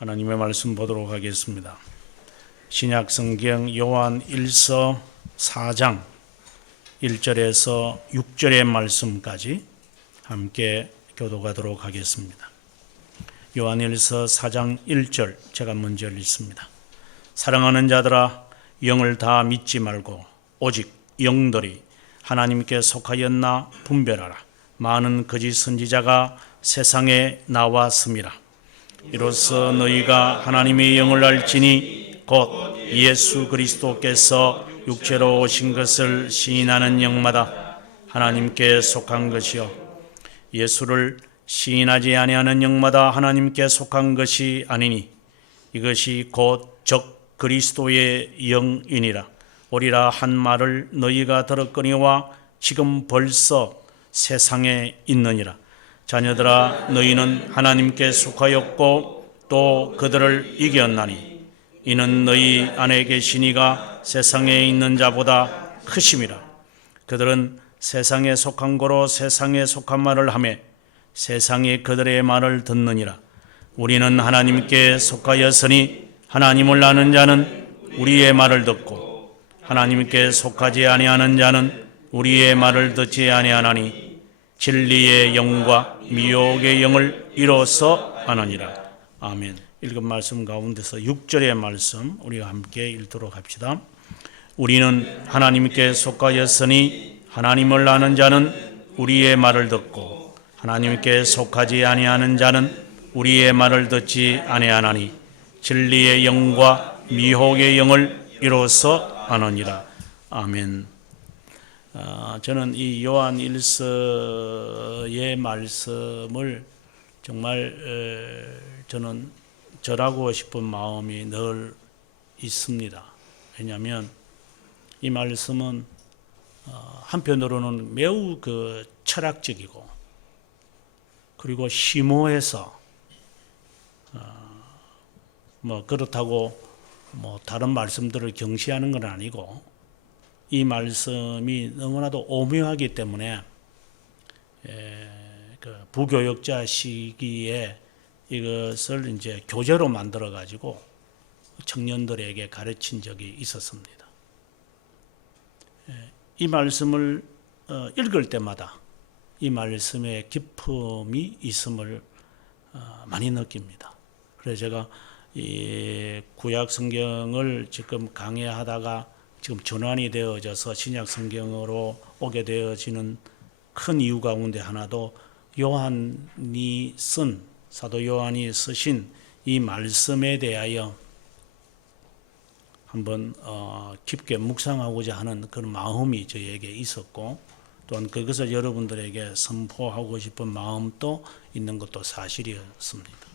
하나님의 말씀 보도록 하겠습니다. 신약성경 요한 1서 4장 1절에서 6절의 말씀까지 함께 교독하도록 하겠습니다. 요한 1서 4장 1절 제가 먼저 읽습니다. 사랑하는 자들아, 영을 다 믿지 말고 오직 영들이 하나님께 속하였나 분별하라. 많은 거짓 선지자가 세상에 나왔음이라. 이로써 너희가 하나님의 영을 알지니 곧 예수 그리스도께서 육체로 오신 것을 시인하는 영마다 하나님께 속한 것이요 예수를 시인하지 아니하는 영마다 하나님께 속한 것이 아니니 이것이 곧 적 그리스도의 영이니라. 오리라 한 말을 너희가 들었거니와 지금 벌써 세상에 있느니라. 자녀들아, 너희는 하나님께 속하였고 또 그들을 이겼나니 이는 너희 안에 계시니가 세상에 있는 자보다 크심이라. 그들은 세상에 속한 고로 세상에 속한 말을 하며 세상이 그들의 말을 듣느니라. 우리는 하나님께 속하였으니 하나님을 아는 자는 우리의 말을 듣고 하나님께 속하지 아니하는 자는 우리의 말을 듣지 아니하나니 진리의 영과 미혹의 영을 이로써 아느니라. 아멘. 읽은 말씀 가운데서 6절의 말씀 우리가 함께 읽도록 합시다. 우리는 하나님께 속하였으니 하나님을 아는 자는 우리의 말을 듣고 하나님께 속하지 아니하는 자는 우리의 말을 듣지 아니하나니 진리의 영과 미혹의 영을 이로써 아느니라. 아멘. 저는 이 요한 1서의 말씀을 정말 저는 절하고 싶은 마음이 늘 있습니다. 왜냐하면 이 말씀은 한편으로는 매우 철학적이고 그리고 심오해서 그렇다고 다른 말씀들을 경시하는 건 아니고 이 말씀이 너무나도 오묘하기 때문에 부교역자 시기에 이것을 이제 교재로 만들어 가지고 청년들에게 가르친 적이 있었습니다. 이 말씀을 읽을 때마다 이 말씀에 기품이 있음을 많이 느낍니다. 그래서 제가 이 구약 성경을 지금 강의하다가 지금 전환이 되어져서 신약 성경으로 오게 되어지는 큰 이유 가운데 하나도 요한이 쓴 사도 요한이 쓰신 이 말씀에 대하여 한번 깊게 묵상하고자 하는 그런 마음이 저에게 있었고 또한 그것을 여러분들에게 선포하고 싶은 마음도 있는 것도 사실이었습니다.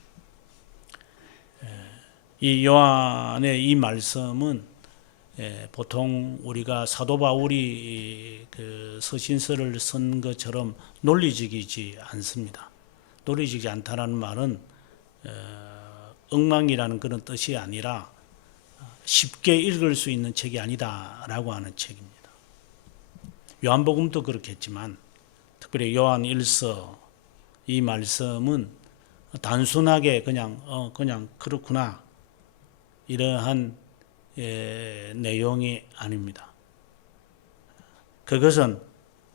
이 요한의 이 말씀은 보통 우리가 사도 바울이 서신서를 쓴 것처럼 논리적이지 않습니다. 논리적이지 않다는 말은 엉망이라는 그런 뜻이 아니라 쉽게 읽을 수 있는 책이 아니다라고 하는 책입니다. 요한복음도 그렇겠지만 특별히 요한 1서 이 말씀은 단순하게 그냥 그렇구나 이러한 내용이 아닙니다. 그것은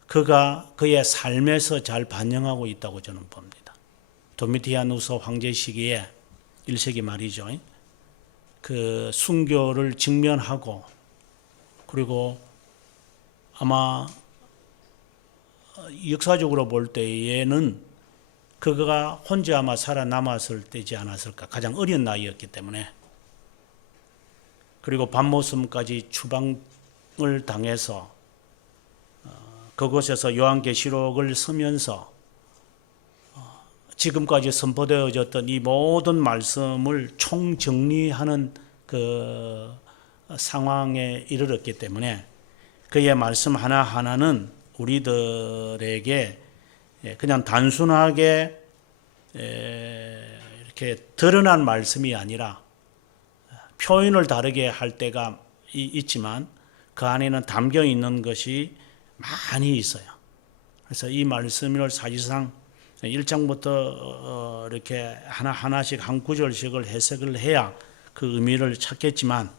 그가 그의 삶에서 잘 반영하고 있다고 저는 봅니다. 도미티아누스 황제 시기에 1세기 말이죠. 그 순교를 직면하고 그리고 아마 역사적으로 볼 때에는 그가 혼자 아마 살아남았을 때지 않았을까. 가장 어린 나이였기 때문에. 그리고 밤모섬까지 추방을 당해서 그곳에서 요한계시록을 쓰면서 지금까지 선포되어졌던 이 모든 말씀을 총정리하는 그 상황에 이르렀기 때문에 그의 말씀 하나하나는 우리들에게 그냥 단순하게 이렇게 드러난 말씀이 아니라 표현을 다르게 할 때가 있지만 그 안에는 담겨 있는 것이 많이 있어요. 그래서 이 말씀을 사실상 1장부터 이렇게 하나하나씩 한 구절씩을 해석을 해야 그 의미를 찾겠지만,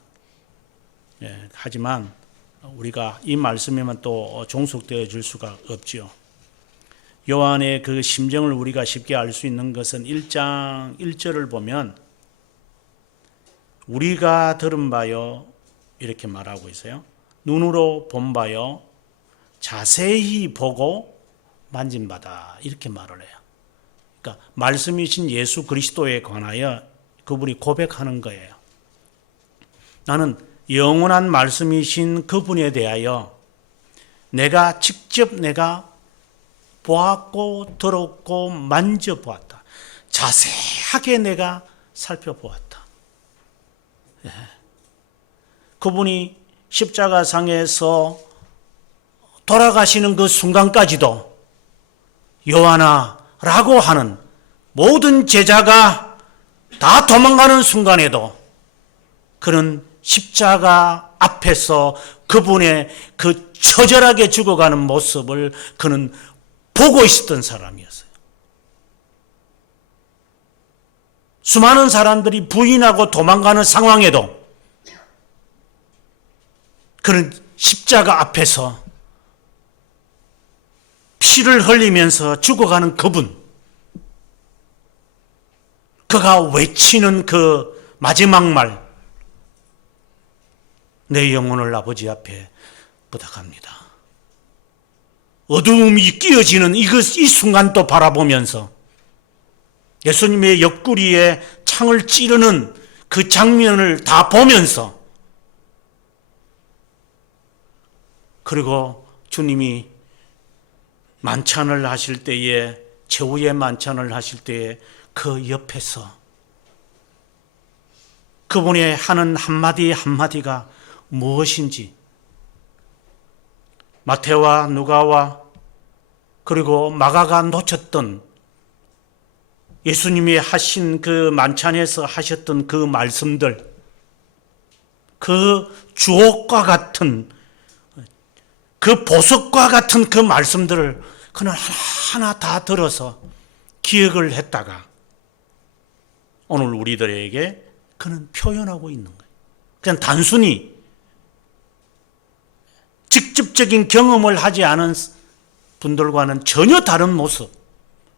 하지만 우리가 이 말씀에만 또 종속되어 줄 수가 없지요. 요한의 그 심정을 우리가 쉽게 알 수 있는 것은 1장 1절을 보면 우리가 들은 바요 이렇게 말하고 있어요. 눈으로 본 바요 자세히 보고 만진 바다 이렇게 말을 해요. 그러니까 말씀이신 예수 그리스도에 관하여 그분이 고백하는 거예요. 나는 영원한 말씀이신 그분에 대하여 내가 직접 보았고 들었고 만져보았다. 자세하게 내가 살펴보았다. 그분이 십자가상에서 돌아가시는 그 순간까지도 요한아 라고 하는 모든 제자가 다 도망가는 순간에도 그는 십자가 앞에서 그분의 그 처절하게 죽어가는 모습을 그는 보고 있었던 사람이었어요. 수많은 사람들이 부인하고 도망가는 상황에도 그는 십자가 앞에서 피를 흘리면서 죽어가는 그분, 그가 외치는 그 마지막 말, 내 영혼을 아버지 앞에 부탁합니다. 어두움이 끼어지는 이 순간도 바라보면서 예수님의 옆구리에 창을 찌르는 그 장면을 다 보면서, 그리고 주님이 만찬을 하실 때에, 최후의 만찬을 하실 때에 그 옆에서 그분의 하는 한마디 한마디가 무엇인지 마태와 누가와 그리고 마가가 놓쳤던 예수님이 하신 그 만찬에서 하셨던 그 말씀들, 그 주옥과 같은, 그 보석과 같은 그 말씀들을 그는 하나하나 다 들어서 기억을 했다가 오늘 우리들에게 그는 표현하고 있는 거예요. 그냥 단순히 직접적인 경험을 하지 않은 분들과는 전혀 다른 모습,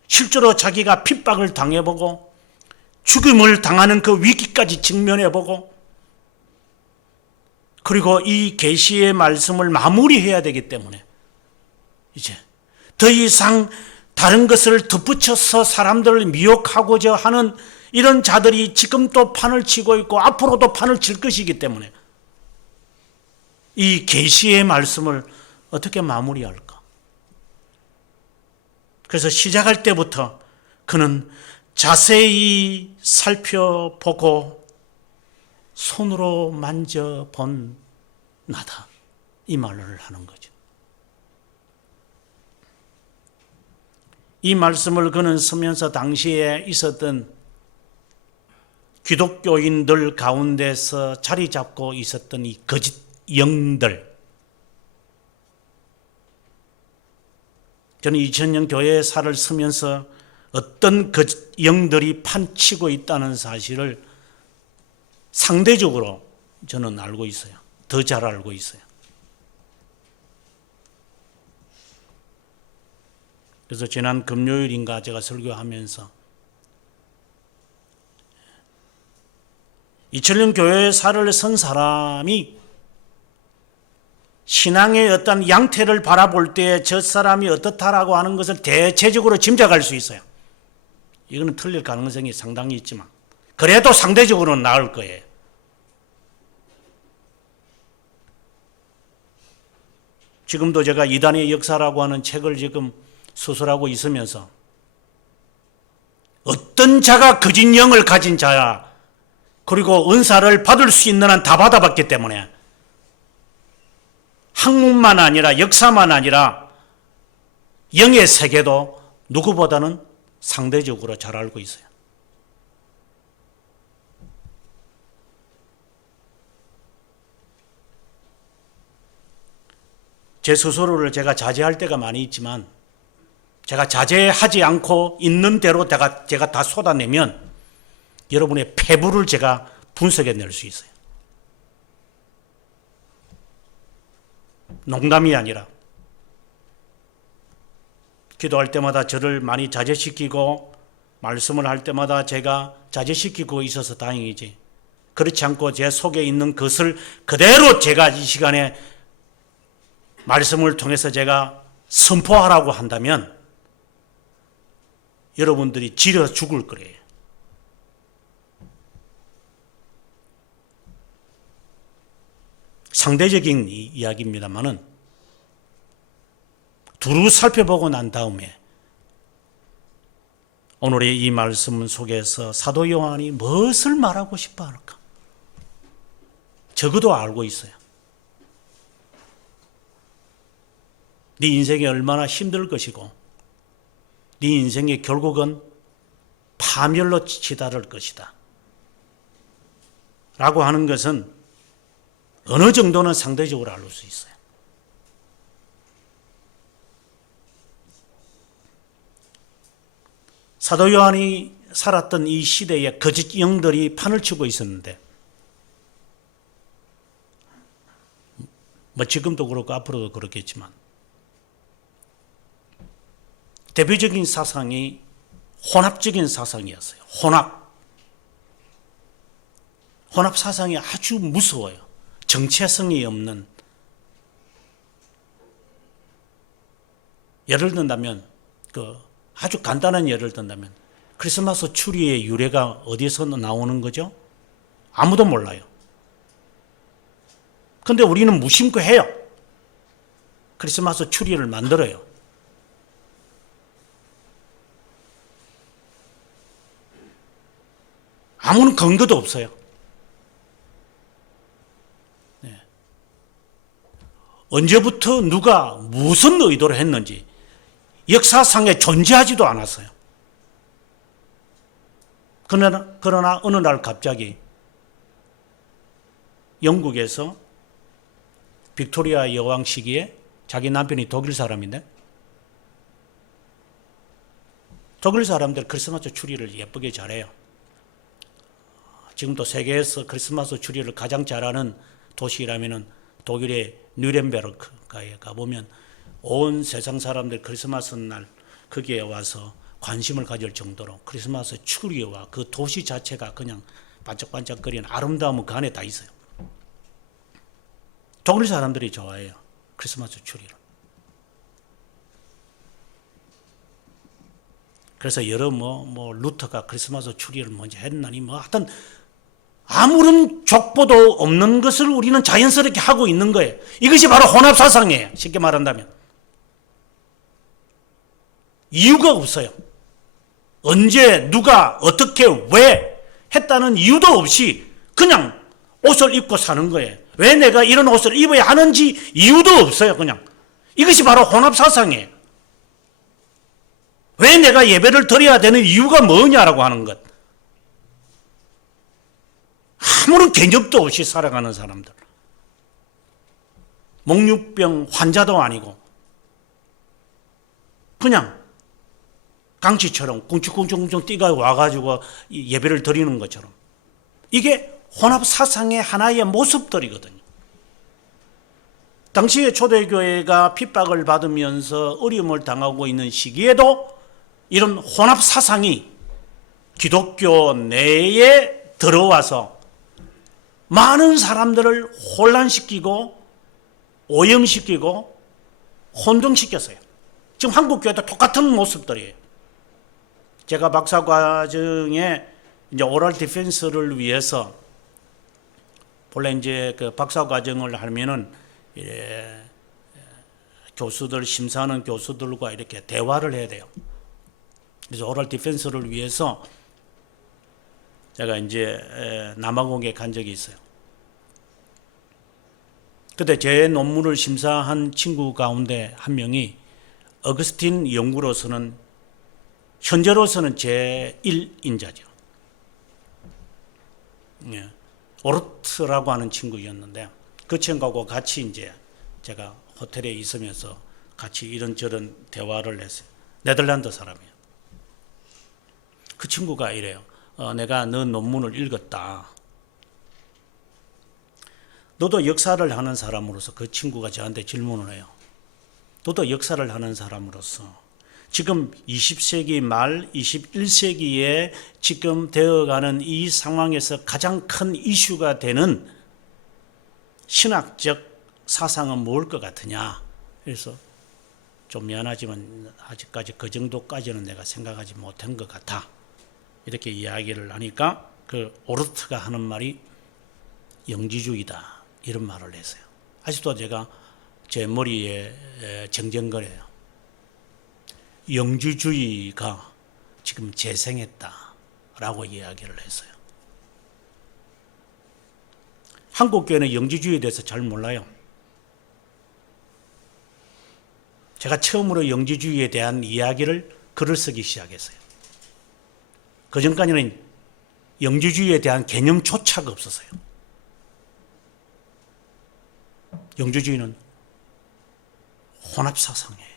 실제로 자기가 핍박을 당해보고 죽음을 당하는 그 위기까지 직면해보고, 그리고 이 계시의 말씀을 마무리해야 되기 때문에 이제 더 이상 다른 것을 덧붙여서 사람들을 미혹하고자 하는 이런 자들이 지금 또 판을 치고 있고 앞으로도 판을 칠 것이기 때문에 이 계시의 말씀을 어떻게 마무리할까? 그래서 시작할 때부터 그는 자세히 살펴보고 손으로 만져본 나다, 이 말을 하는 거죠. 이 말씀을 그는 쓰면서 당시에 있었던 기독교인들 가운데서 자리 잡고 있었던 이 거짓 영들, 저는 2000년 교회사를 쓰면서 어떤 거짓 영들이 판치고 있다는 사실을 상대적으로 저는 알고 있어요. 더 잘 알고 있어요. 그래서 지난 금요일인가 제가 설교하면서 2000년 교회사를 쓴 사람이 신앙의 어떤 양태를 바라볼 때 저 사람이 어떻다라고 하는 것을 대체적으로 짐작할 수 있어요. 이거는 틀릴 가능성이 상당히 있지만 그래도 상대적으로는 나을 거예요. 지금도 제가 이단의 역사라고 하는 책을 지금 수술하고 있으면서 어떤 자가 거짓 영을 가진 자야, 그리고 은사를 받을 수 있는 한 다 받아봤기 때문에 학문만 아니라 역사만 아니라 영의 세계도 누구보다는 상대적으로 잘 알고 있어요. 제 스스로를 제가 자제할 때가 많이 있지만 제가 자제하지 않고 있는 대로 제가 다 쏟아내면 여러분의 폐부를 제가 분석해낼 수 있어요. 농담이 아니라 기도할 때마다 저를 많이 자제시키고 말씀을 할 때마다 제가 자제시키고 있어서 다행이지, 그렇지 않고 제 속에 있는 것을 그대로 제가 이 시간에 말씀을 통해서 제가 선포하라고 한다면 여러분들이 지려 죽을 거예요. 상대적인 이야기입니다만은 두루 살펴보고 난 다음에 오늘의 이 말씀 속에서 사도 요한이 무엇을 말하고 싶어 할까? 적어도 알고 있어요. 네 인생이 얼마나 힘들 것이고 네 인생의 결국은 파멸로 치달을 것이다 라고 하는 것은 어느 정도는 상대적으로 알 수 있어요. 사도 요한이 살았던 이 시대에 거짓 영들이 판을 치고 있었는데, 뭐 지금도 그렇고 앞으로도 그렇겠지만 대표적인 사상이 혼합적인 사상이었어요. 혼합 사상이 아주 무서워요. 정체성이 없는, 예를 든다면 아주 간단한 예를 든다면 크리스마스 추리의 유래가 어디서 나오는 거죠? 아무도 몰라요. 근데 우리는 무심코 해요. 크리스마스 추리를 만들어요. 아무런 근거도 없어요. 네. 언제부터 누가 무슨 의도를 했는지 역사상에 존재하지도 않았어요. 그러나 어느 날 갑자기 영국에서 빅토리아 여왕 시기에 자기 남편이 독일 사람인데, 독일 사람들 크리스마스 추리를 예쁘게 잘해요. 지금도 세계에서 크리스마스 추리를 가장 잘하는 도시라면은 독일의 뉘렌베르크에 가보면 온 세상 사람들 크리스마스 날 거기에 와서 관심을 가질 정도로 크리스마스 추리와 그 도시 자체가 그냥 반짝반짝거리는 아름다움은 그 안에 다 있어요. 독일 사람들이 좋아해요, 크리스마스 추리를. 그래서 여러 루터가 크리스마스 추리를 먼저 했나니 하여튼 아무런 족보도 없는 것을 우리는 자연스럽게 하고 있는 거예요. 이것이 바로 혼합사상이에요. 쉽게 말한다면. 이유가 없어요. 언제, 누가, 어떻게, 왜 했다는 이유도 없이 그냥 옷을 입고 사는 거예요. 왜 내가 이런 옷을 입어야 하는지 이유도 없어요. 그냥. 이것이 바로 혼합사상이에요. 왜 내가 예배를 드려야 되는 이유가 뭐냐라고 하는 것. 아무런 개념도 없이 살아가는 사람들. 목류병 환자도 아니고 그냥 강치처럼 꿍충꿍충 뛰가 와가지고 예배를 드리는 것처럼. 이게 혼합사상의 하나의 모습들이거든요. 당시에 초대교회가 핍박을 받으면서 어려움을 당하고 있는 시기에도 이런 혼합사상이 기독교 내에 들어와서 많은 사람들을 혼란시키고 오염시키고 혼동시켰어요. 지금 한국교회도 똑같은 모습들이에요. 제가 박사과정에 이제 오랄 디펜스를 위해서 본래 이제 그 박사과정을 하면은 교수들, 심사하는 교수들과 이렇게 대화를 해야 돼요. 그래서 오랄 디펜스를 위해서 제가 이제 남아공에 간 적이 있어요. 그때 제 논문을 심사한 친구 가운데 한 명이 어거스틴 연구로서는 현재로서는 제1인자죠. 예. 오르트라고 하는 친구였는데 그 친구하고 같이 이제 제가 호텔에 있으면서 같이 이런저런 대화를 했어요. 네덜란드 사람이에요. 그 친구가 이래요. 내가 너 논문을 읽었다. 너도 역사를 하는 사람으로서, 그 친구가 저한테 질문을 해요. 너도 역사를 하는 사람으로서 지금 20세기 말 21세기에 지금 되어가는 이 상황에서 가장 큰 이슈가 되는 신학적 사상은 뭘 것 같으냐. 그래서 좀 미안하지만 아직까지 그 정도까지는 내가 생각하지 못한 것 같아. 이렇게 이야기를 하니까 그 오르트가 하는 말이 영지주의다. 이런 말을 했어요. 아직도 제가 제 머리에 정정거려요. 영지주의가 지금 재생했다라고 이야기를 했어요. 한국교회는 영지주의에 대해서 잘 몰라요. 제가 처음으로 영지주의에 대한 이야기를 글을 쓰기 시작했어요. 그전까지는 영지주의에 대한 개념조차가 없었어요. 영지주의는 혼합사상이에요.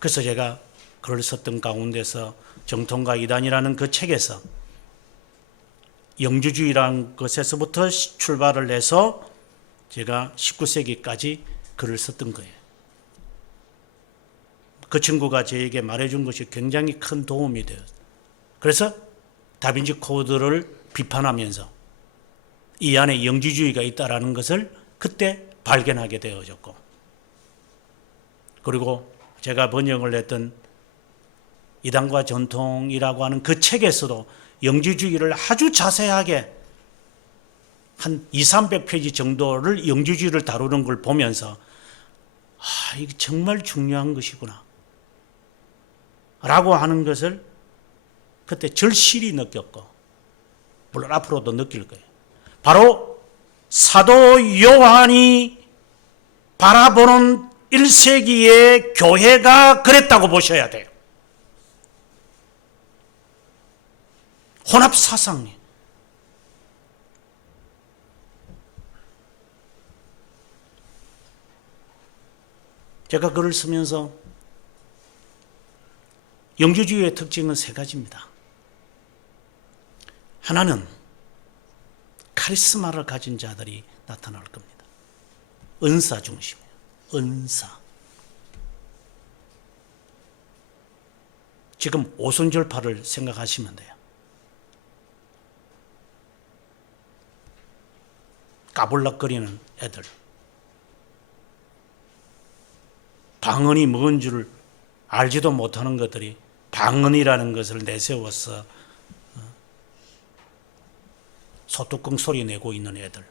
그래서 제가 글을 썼던 가운데서 정통과 이단이라는 그 책에서 영지주의라는 것에서부터 출발을 해서 제가 19세기까지 글을 썼던 거예요. 그 친구가 저에게 말해준 것이 굉장히 큰 도움이 돼요. 그래서 다빈치 코드를 비판하면서 이 안에 영지주의가 있다는 것을 그때 발견하게 되어졌고, 그리고 제가 번역을 했던 이단과 전통이라고 하는 그 책에서도 영지주의를 아주 자세하게 한 200~300페이지 정도를 영지주의를 다루는 걸 보면서 이게 정말 중요한 것이구나 라고 하는 것을 그때 절실히 느꼈고, 물론 앞으로도 느낄 거예요. 바로 사도 요한이 바라보는 1세기의 교회가 그랬다고 보셔야 돼요. 혼합사상이. 제가 글을 쓰면서 영지주의의 특징은 세 가지입니다. 하나는 카리스마를 가진 자들이 나타날 겁니다. 은사 중심이에요. 은사. 지금 오순절파를 생각하시면 돼요. 까불락거리는 애들. 방언이 뭔 줄 알지도 못하는 것들이 방언이라는 것을 내세워서 소뚜껑 소리 내고 있는 애들.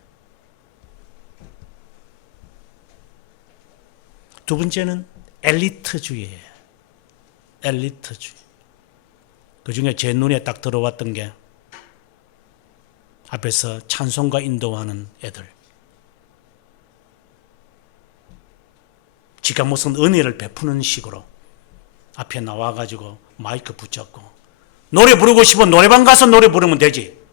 두 번째는 엘리트주의예요. 엘리트주의. 그 중에 제 눈에 딱 들어왔던 게 앞에서 찬송가 인도하는 애들. 지가 무슨 은혜를 베푸는 식으로 앞에 나와가지고 마이크 붙잡고 노래 부르고 싶으면 노래방 가서 노래 부르면 되지.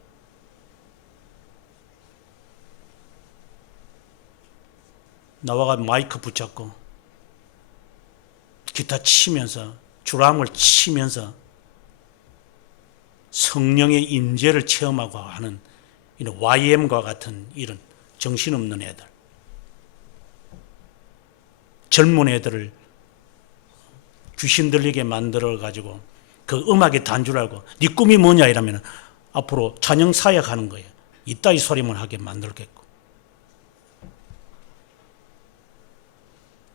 나와가 마이크 붙잡고 기타 치면서 주람을 치면서 성령의 임재를 체험하고 하는 이런 YM과 같은 이런 정신없는 애들, 젊은 애들을 귀신 들리게 만들어 가지고 그 음악에 단줄 알고 네 꿈이 뭐냐 이러면 앞으로 찬양 사역 하는 거예요. 이따위 소리만 하게 만들겠고.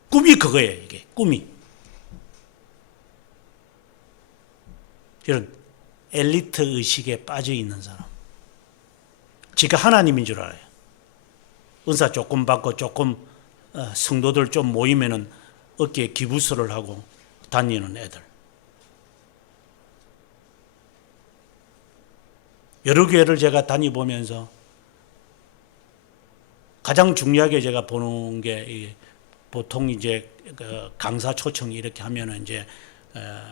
꿈이 그거예요. 이게 꿈이. 이런 엘리트 의식에 빠져 있는 사람. 지가 하나님인 줄 알아요. 은사 조금 받고 조금 성도들 좀 모이면은 어깨에 기부서를 하고 다니는 애들. 여러 교회를 제가 다니보면서 가장 중요하게 제가 보는 게 보통 이제 강사 초청 이렇게 하면은 이제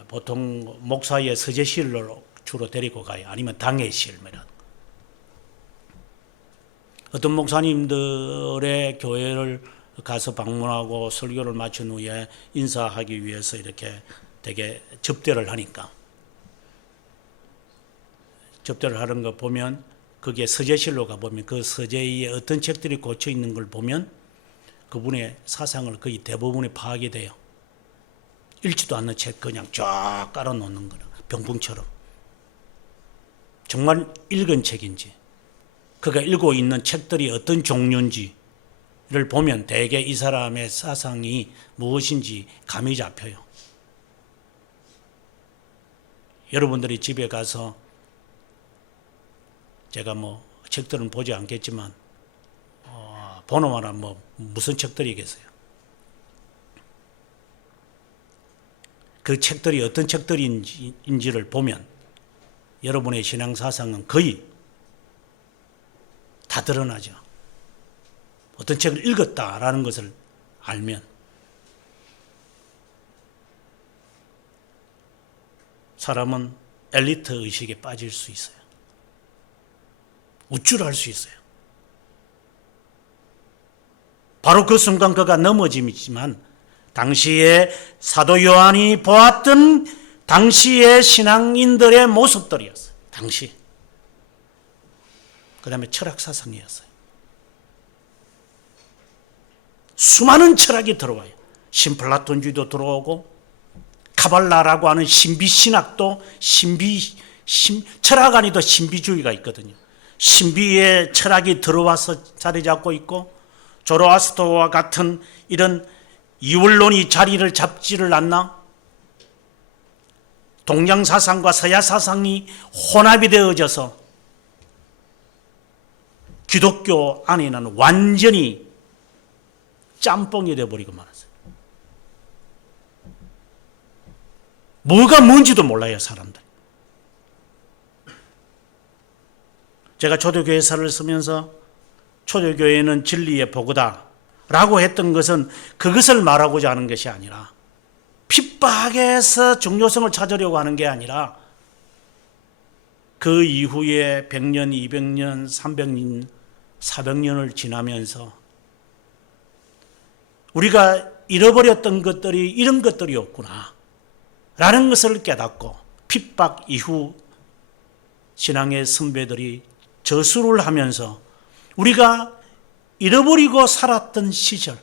보통 목사의 서재실을 주로 데리고 가요. 아니면 당회실. 어떤 목사님들의 교회를 가서 방문하고 설교를 마친 후에 인사하기 위해서 이렇게 되게 접대를 하니까, 접대를 하는 거 보면 그게 서재실로 가보면 그 서재에 어떤 책들이 꽂혀 있는 걸 보면 그분의 사상을 거의 대부분이 파악이 돼요. 읽지도 않는 책 그냥 쫙 깔아놓는 거라, 병풍처럼. 정말 읽은 책인지, 그가 읽고 있는 책들이 어떤 종류인지를 보면 대개 이 사람의 사상이 무엇인지 감이 잡혀요. 여러분들이 집에 가서, 제가 책들은 보지 않겠지만 보노마나 무슨 책들이겠어요. 그 책들이 어떤 책들인지를 보면 여러분의 신앙 사상은 거의 다 드러나죠. 어떤 책을 읽었다라는 것을 알면 사람은 엘리트 의식에 빠질 수 있어요. 우쭐할 수 있어요. 바로 그 순간 그가 넘어지지만 당시에 사도 요한이 보았던 당시의 신앙인들의 모습들이었어요. 당시. 그 다음에 철학 사상이었어요. 수많은 철학이 들어와요. 신플라톤주의도 들어오고 카발라라고 하는 신비신학도 철학 아니도 신비주의가 있거든요. 신비의 철학이 들어와서 자리 잡고 있고, 조로아스터와 같은 이런 이원론이 자리를 잡지를 않나? 동양 사상과 서야 사상이 혼합이 되어져서 기독교 안에는 완전히 짬뽕이 되어버리고 말았어요. 뭐가 뭔지도 몰라요, 사람들. 제가 초대교회사를 쓰면서 초대교회는 진리의 보고다 라고 했던 것은 그것을 말하고자 하는 것이 아니라, 핍박에서 중요성을 찾으려고 하는 게 아니라, 그 이후에 100년, 200년, 300년, 400년을 지나면서 우리가 잃어버렸던 것들이 이런 것들이었구나 라는 것을 깨닫고, 핍박 이후 신앙의 선배들이 저수를 하면서 우리가 잃어버리고 살았던 시절,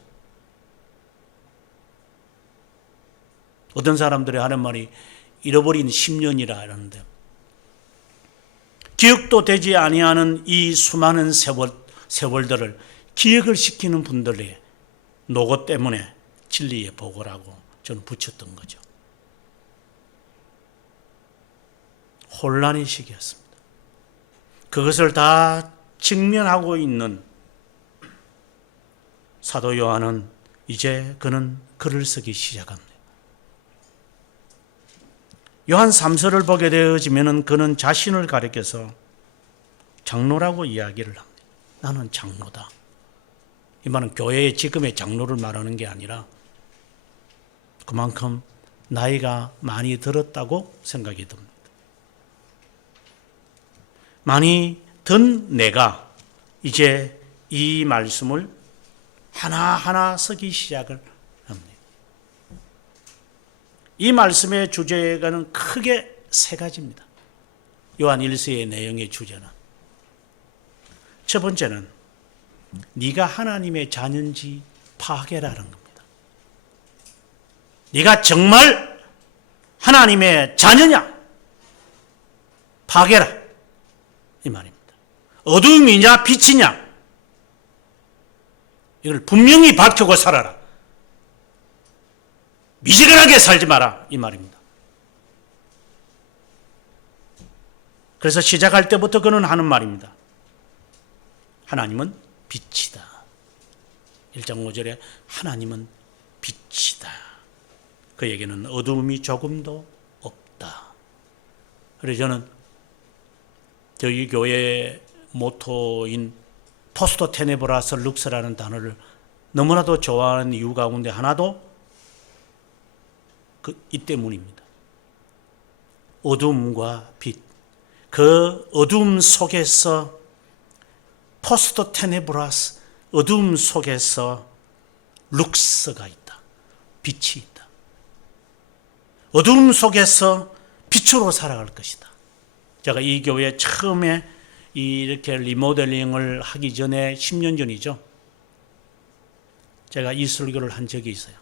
어떤 사람들이 하는 말이 잃어버린 10년이라 하는데, 기억도 되지 아니하는 이 수많은 세월들을 기억을 시키는 분들의 노고 때문에 진리의 보고라고 저는 붙였던 거죠. 혼란의 시기였습니다. 그것을 다 직면하고 있는 사도 요한은 이제 그는 글을 쓰기 시작합니다. 요한 3서를 보게 되어지면 그는 자신을 가리켜서 장로라고 이야기를 합니다. 나는 장로다. 이 말은 교회의 지금의 장로를 말하는 게 아니라 그만큼 나이가 많이 들었다고 생각이 듭니다. 많이 든 내가 이제 이 말씀을 하나하나 쓰기 시작을 합니다. 이 말씀의 주제가는 크게 세 가지입니다. 요한 1서의 내용의 주제는, 첫 번째는 네가 하나님의 자녀인지 파악해라는 겁니다. 네가 정말 하나님의 자녀냐? 파악해라, 이 말입니다. 어둠이냐 빛이냐? 이걸 분명히 밝히고 살아라. 미지근하게 살지 마라, 이 말입니다. 그래서 시작할 때부터 그는 하는 말입니다. 하나님은 빛이다. 1장 5절에 하나님은 빛이다. 그에게는 어두움이 조금도 없다. 그래서 저는 저희 교회의 모토인 포스토 테네브라스 룩스라는 단어를 너무나도 좋아하는 이유 가운데 하나도 이 때문입니다. 어둠과 빛, 그 어둠 속에서 포스토 테네브라스, 어둠 속에서 룩스가 있다. 빛이 있다. 어두움 속에서 빛으로 살아갈 것이다. 제가 이 교회 처음에 이렇게 리모델링을 하기 전에 10년 전이죠. 제가 이 설교를 한 적이 있어요.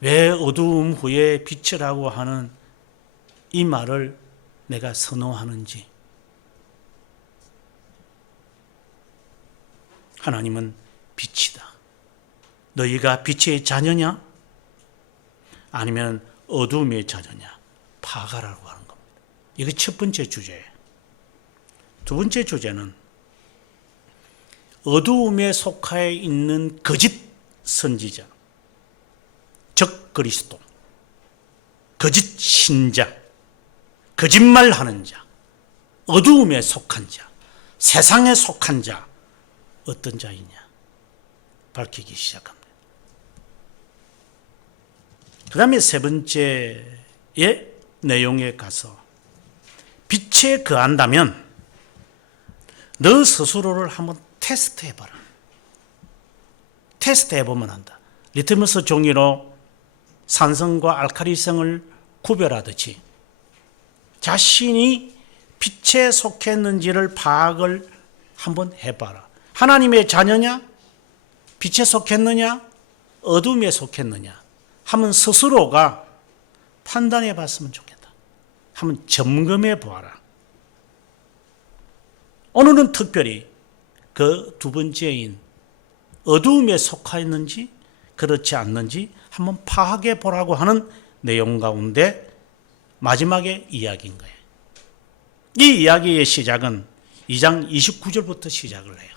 왜 어두움 후에 빛이라고 하는 이 말을 내가 선호하는지. 하나님은 빛이다. 너희가 빛의 자녀냐? 아니면 어두움의 자녀냐? 파가라고 하는 겁니다. 이게 첫 번째 주제예요. 두 번째 주제는 어두움에 속하여 있는 거짓 선지자, 적 그리스도, 거짓 신자, 거짓말하는 자, 어두움에 속한 자, 세상에 속한 자, 어떤 자이냐 밝히기 시작합니다. 그 다음에 세 번째의 내용에 가서 빛에 거한다면 너 스스로를 한번 테스트해봐라. 테스트해보면 한다. 리트머스 종이로 산성과 알칼리성을 구별하듯이 자신이 빛에 속했는지를 파악을 한번 해봐라. 하나님의 자녀냐? 빛에 속했느냐? 어둠에 속했느냐? 한번 스스로가 판단해 봤으면 좋겠다. 한번 점검해 보아라. 오늘은 특별히 그 두 번째인 어두움에 속하 있는지 그렇지 않는지 한번 파악해 보라고 하는 내용 가운데 마지막의 이야기인 거예요. 이 이야기의 시작은 2장 29절부터 시작을 해요.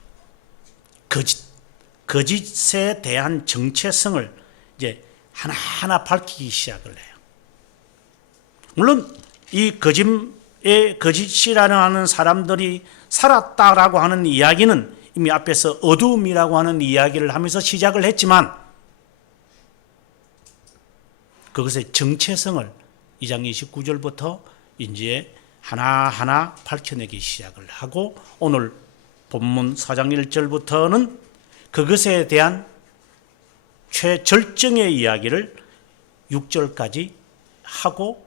거짓에 대한 정체성을 이제 하나하나 밝히기 시작을 해요. 물론 이 거짓이라는 하는 사람들이 살았다라고 하는 이야기는 이미 앞에서 어두움이라고 하는 이야기를 하면서 시작을 했지만 그것의 정체성을 2장 29절부터 이제 하나하나 밝혀내기 시작을 하고 오늘 본문 4장 1절부터는 그것에 대한 최절정의 이야기를 6절까지 하고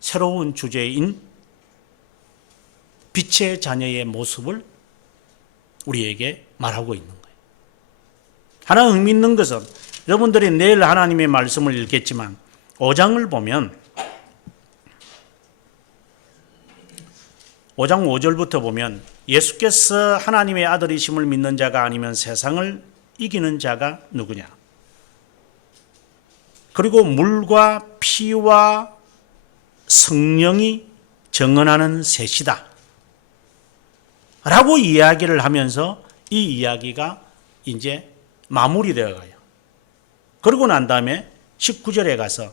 새로운 주제인 빛의 자녀의 모습을 우리에게 말하고 있는 거예요. 하나 흥미있는 것은 여러분들이 내일 하나님의 말씀을 읽겠지만 5장을 보면 5장 5절부터 보면 예수께서 하나님의 아들이심을 믿는 자가 아니면 세상을 이기는 자가 누구냐? 그리고 물과 피와 성령이 정언하는 셋이다 라고 이야기를 하면서 이 이야기가 이제 마무리되어 가요. 그러고 난 다음에 19절에 가서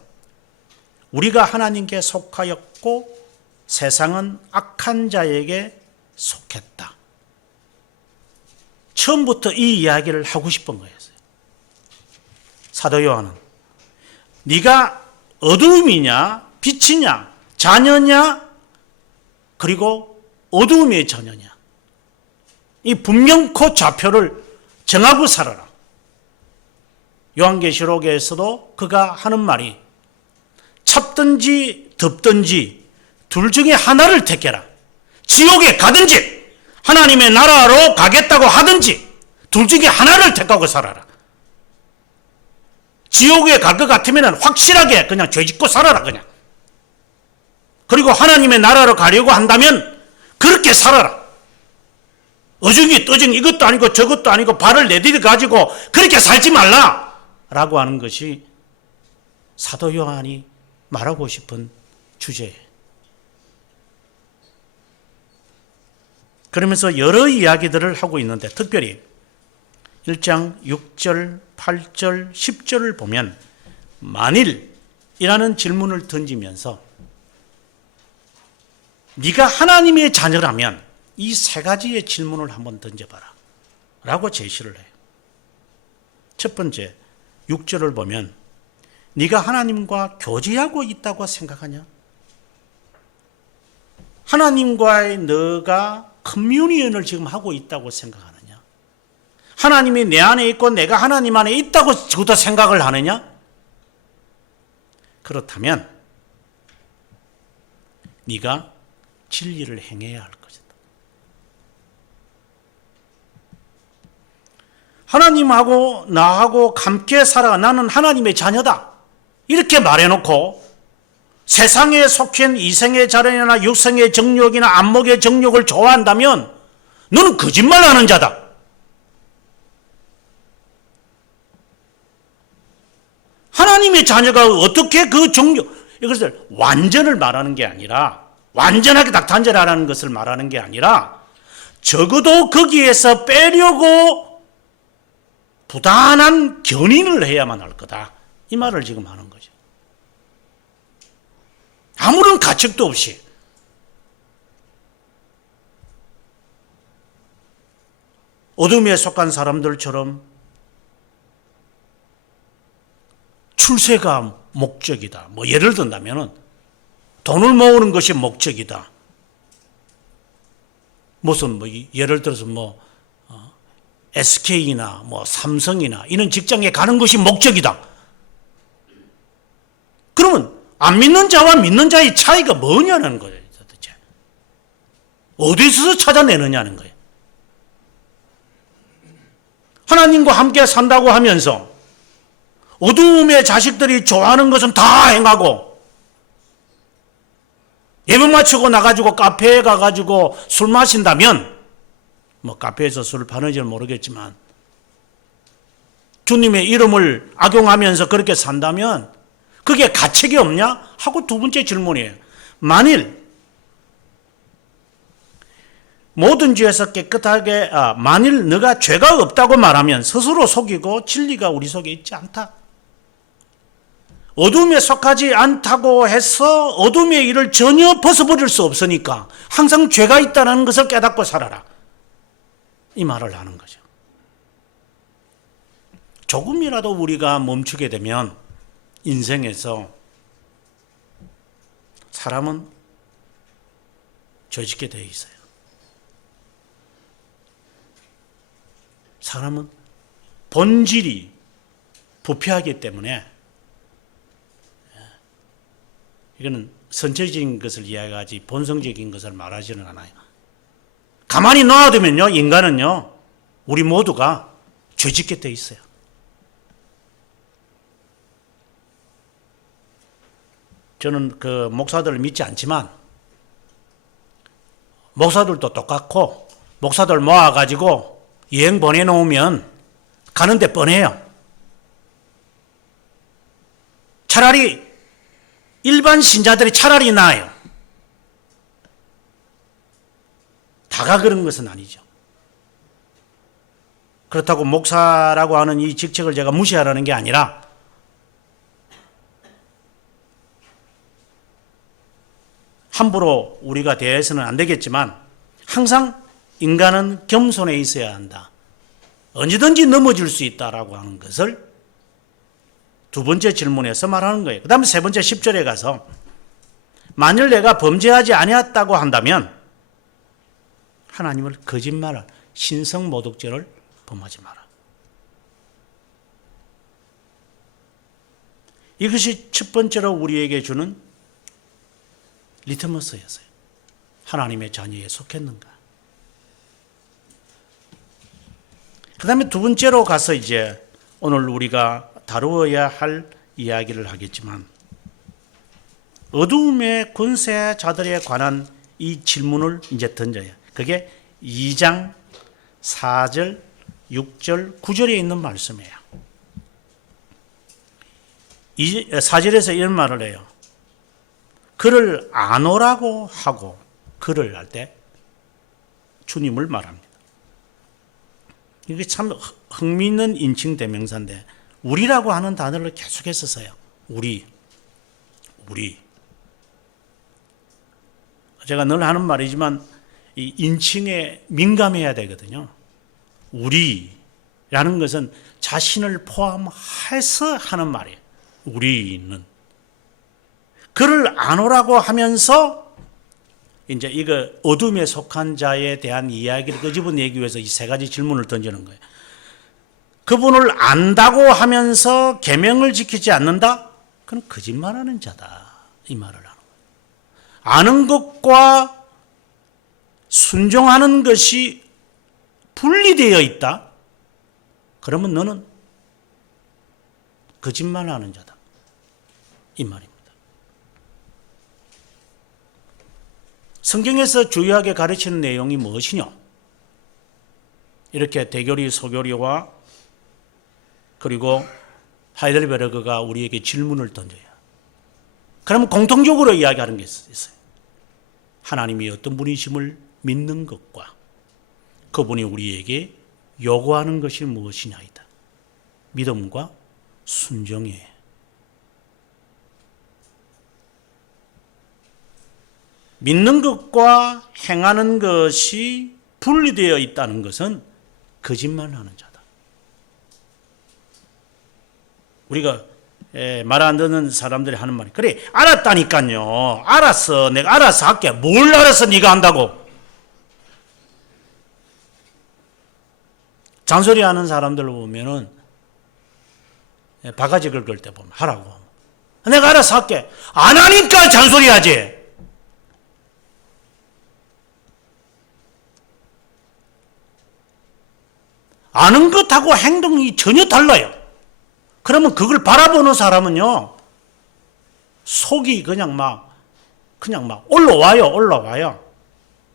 우리가 하나님께 속하였고 세상은 악한 자에게 속했다. 처음부터 이 이야기를 하고 싶은 거였어요. 사도 요한은 네가 어두움이냐 빛이냐 자녀냐 그리고 어두움의 자녀냐 이 분명코 좌표를 정하고 살아라. 요한계시록에서도 그가 하는 말이 찹든지 덥든지 둘 중에 하나를 택해라. 지옥에 가든지 하나님의 나라로 가겠다고 하든지 둘 중에 하나를 택하고 살아라. 지옥에 갈 것 같으면 확실하게 그냥 죄짓고 살아라 그냥. 그리고 하나님의 나라로 가려고 한다면 그렇게 살아라. 어중이 떠중이 이것도 아니고 저것도 아니고 발을 내디뎌 가지고 그렇게 살지 말라 라고 하는 것이 사도 요한이 말하고 싶은 주제예요. 그러면서 여러 이야기들을 하고 있는데 특별히 1장 6절, 8절, 10절을 보면 만일이라는 질문을 던지면서 네가 하나님의 자녀라면 이 세 가지의 질문을 한번 던져봐라 라고 제시를 해요. 첫 번째 6절을 보면 네가 하나님과 교제하고 있다고 생각하냐? 하나님과의 너가 커뮤니언을 지금 하고 있다고 생각하느냐? 하나님이 내 안에 있고 내가 하나님 안에 있다고 저도 생각을 하느냐? 그렇다면 네가 진리를 행해야 할 것이다. 하나님하고 나하고 함께 살아 나는 하나님의 자녀다. 이렇게 말해놓고 세상에 속한 이생의 자랑이나 육생의 정욕이나 안목의 정욕을 좋아한다면 너는 거짓말하는 자다. 하나님의 자녀가 어떻게 그 정욕, 이것을 완전을 말하는 게 아니라 완전하게 낙탄절하라는 것을 말하는 게 아니라 적어도 거기에서 빼려고 부단한 견인을 해야만 할 거다. 이 말을 지금 하는 거죠. 아무런 가책도 없이 어둠에 속한 사람들처럼 출세가 목적이다. 뭐 예를 든다면 돈을 모으는 것이 목적이다. 무슨 뭐 예를 들어서 뭐 SK나 뭐 삼성이나 이런 직장에 가는 것이 목적이다. 그러면 안 믿는 자와 믿는 자의 차이가 뭐냐는 거예요. 도대체 어디서 찾아내느냐는 거예요. 하나님과 함께 산다고 하면서 어두움의 자식들이 좋아하는 것은 다 행하고 예배 마치고 나가지고 카페에 가가지고 술 마신다면 뭐 카페에서 술을 파는지는 모르겠지만 주님의 이름을 악용하면서 그렇게 산다면 그게 가책이 없냐? 하고 두 번째 질문이에요. 만일 모든 죄에서 깨끗하게 만일 너가 죄가 없다고 말하면 스스로 속이고 진리가 우리 속에 있지 않다. 어둠에 속하지 않다고 해서 어둠의 일을 전혀 벗어버릴 수 없으니까 항상 죄가 있다는 것을 깨닫고 살아라. 이 말을 하는 거죠. 조금이라도 우리가 멈추게 되면 인생에서 사람은 죄짓게 되어 있어요. 사람은 본질이 부패하기 때문에 이거는 선체적인 것을 이야기하지 본성적인 것을 말하지는 않아요. 가만히 놔두면요, 인간은요, 우리 모두가 죄짓게 돼 있어요. 저는 그 목사들을 믿지 않지만 목사들도 똑같고 목사들 모아가지고 여행 보내놓으면 가는데 뻔해요. 차라리 일반 신자들이 차라리 나아요. 다가 그런 것은 아니죠. 그렇다고 목사라고 하는 이 직책을 제가 무시하라는 게 아니라 함부로 우리가 대해서는 안 되겠지만 항상 인간은 겸손해 있어야 한다. 언제든지 넘어질 수 있다라고 하는 것을 두 번째 질문에서 말하는 거예요. 그 다음에 세 번째 10절에 가서 만일 내가 범죄하지 아니었다고 한다면 하나님을 거짓말할 신성모독죄를 범하지 마라. 이것이 첫 번째로 우리에게 주는 리트머스였어요. 하나님의 자녀에 속했는가. 그 다음에 두 번째로 가서 이제 오늘 우리가 다루어야 할 이야기를 하겠지만 어두움의 권세자들에 관한 이 질문을 이제 던져요. 그게 2장 4절, 6절, 9절에 있는 말씀이에요. 4절에서 이런 말을 해요. 그를 아노라고 하고 그를 할 때 주님을 말합니다. 이게 참 흥미있는 인칭 대명사인데 우리라고 하는 단어를 계속해서 써요. 우리. 제가 늘 하는 말이지만 이 인칭에 민감해야 되거든요. 우리라는 것은 자신을 포함해서 하는 말이에요. 우리는. 그를 아노라고 하면서 이제 이거 어둠에 속한 자에 대한 이야기를 끄집어내기 위해서 이 세 가지 질문을 던지는 거예요. 그분을 안다고 하면서 계명을 지키지 않는다? 그건 거짓말하는 자다. 이 말을 하는 거예요. 아는 것과 순종하는 것이 분리되어 있다? 그러면 너는 거짓말하는 자다. 이 말입니다. 성경에서 주요하게 가르치는 내용이 무엇이냐? 이렇게 대교리, 소교리와 그리고 하이델베르그가 우리에게 질문을 던져요. 그러면 공통적으로 이야기하는 게 있어요. 하나님이 어떤 분이심을 믿는 것과 그분이 우리에게 요구하는 것이 무엇이냐이다. 믿음과 순종이에요. 믿는 것과 행하는 것이 분리되어 있다는 것은 거짓말하는 자다. 우리가 말 안 듣는 사람들이 하는 말이 그래 알았다니까요. 알았어. 내가 알아서 할게. 뭘 알아서 네가 한다고. 잔소리하는 사람들 보면은 바가지 긁을 때 보면 하라고. 내가 알아서 할게. 안 하니까 잔소리하지. 아는 것하고 행동이 전혀 달라요. 그러면 그걸 바라보는 사람은요, 속이 그냥 막 올라와요.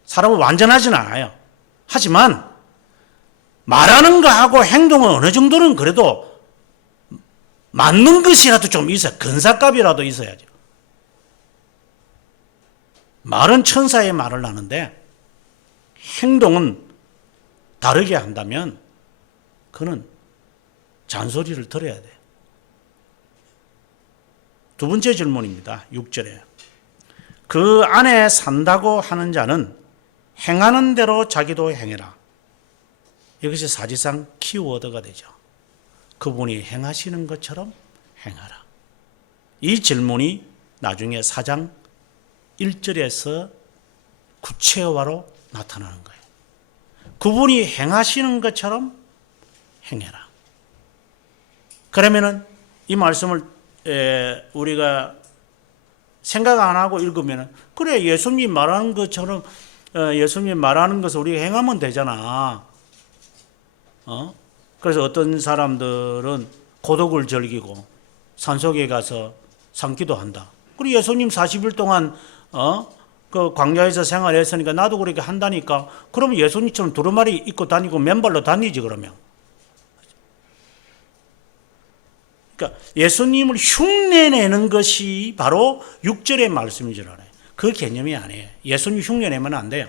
사람은 완전하진 않아요. 하지만, 말하는 거하고 행동은 어느 정도는 그래도 맞는 것이라도 좀 있어요. 근사값이라도 있어야죠. 말은 천사의 말을 하는데, 행동은 다르게 한다면, 그는 잔소리를 들어야 돼요. 두 번째 질문입니다. 6절에. 그 안에 산다고 하는 자는 행하는 대로 자기도 행해라. 이것이 사실상 키워드가 되죠. 그분이 행하시는 것처럼 행하라. 이 질문이 나중에 4장 1절에서 구체화로 나타나는 거예요. 그분이 행하시는 것처럼 행해라. 그러면은 이 말씀을 우리가 생각 안 하고 읽으면 그래 예수님 말하는 것처럼 예수님 말하는 것을 우리가 행하면 되잖아. 그래서 어떤 사람들은 고독을 즐기고 산속에 가서 산기도 한다. 그리고 예수님 40일 동안 그 광야에서 생활했으니까 나도 그렇게 한다니까. 그러면 예수님처럼 두루마리 입고 다니고 맨발로 다니지 그러면. 그러니까 예수님을 흉내내는 것이 바로 6절의 말씀인 줄 알아요. 그 개념이 아니에요. 예수님 흉내내면 안 돼요.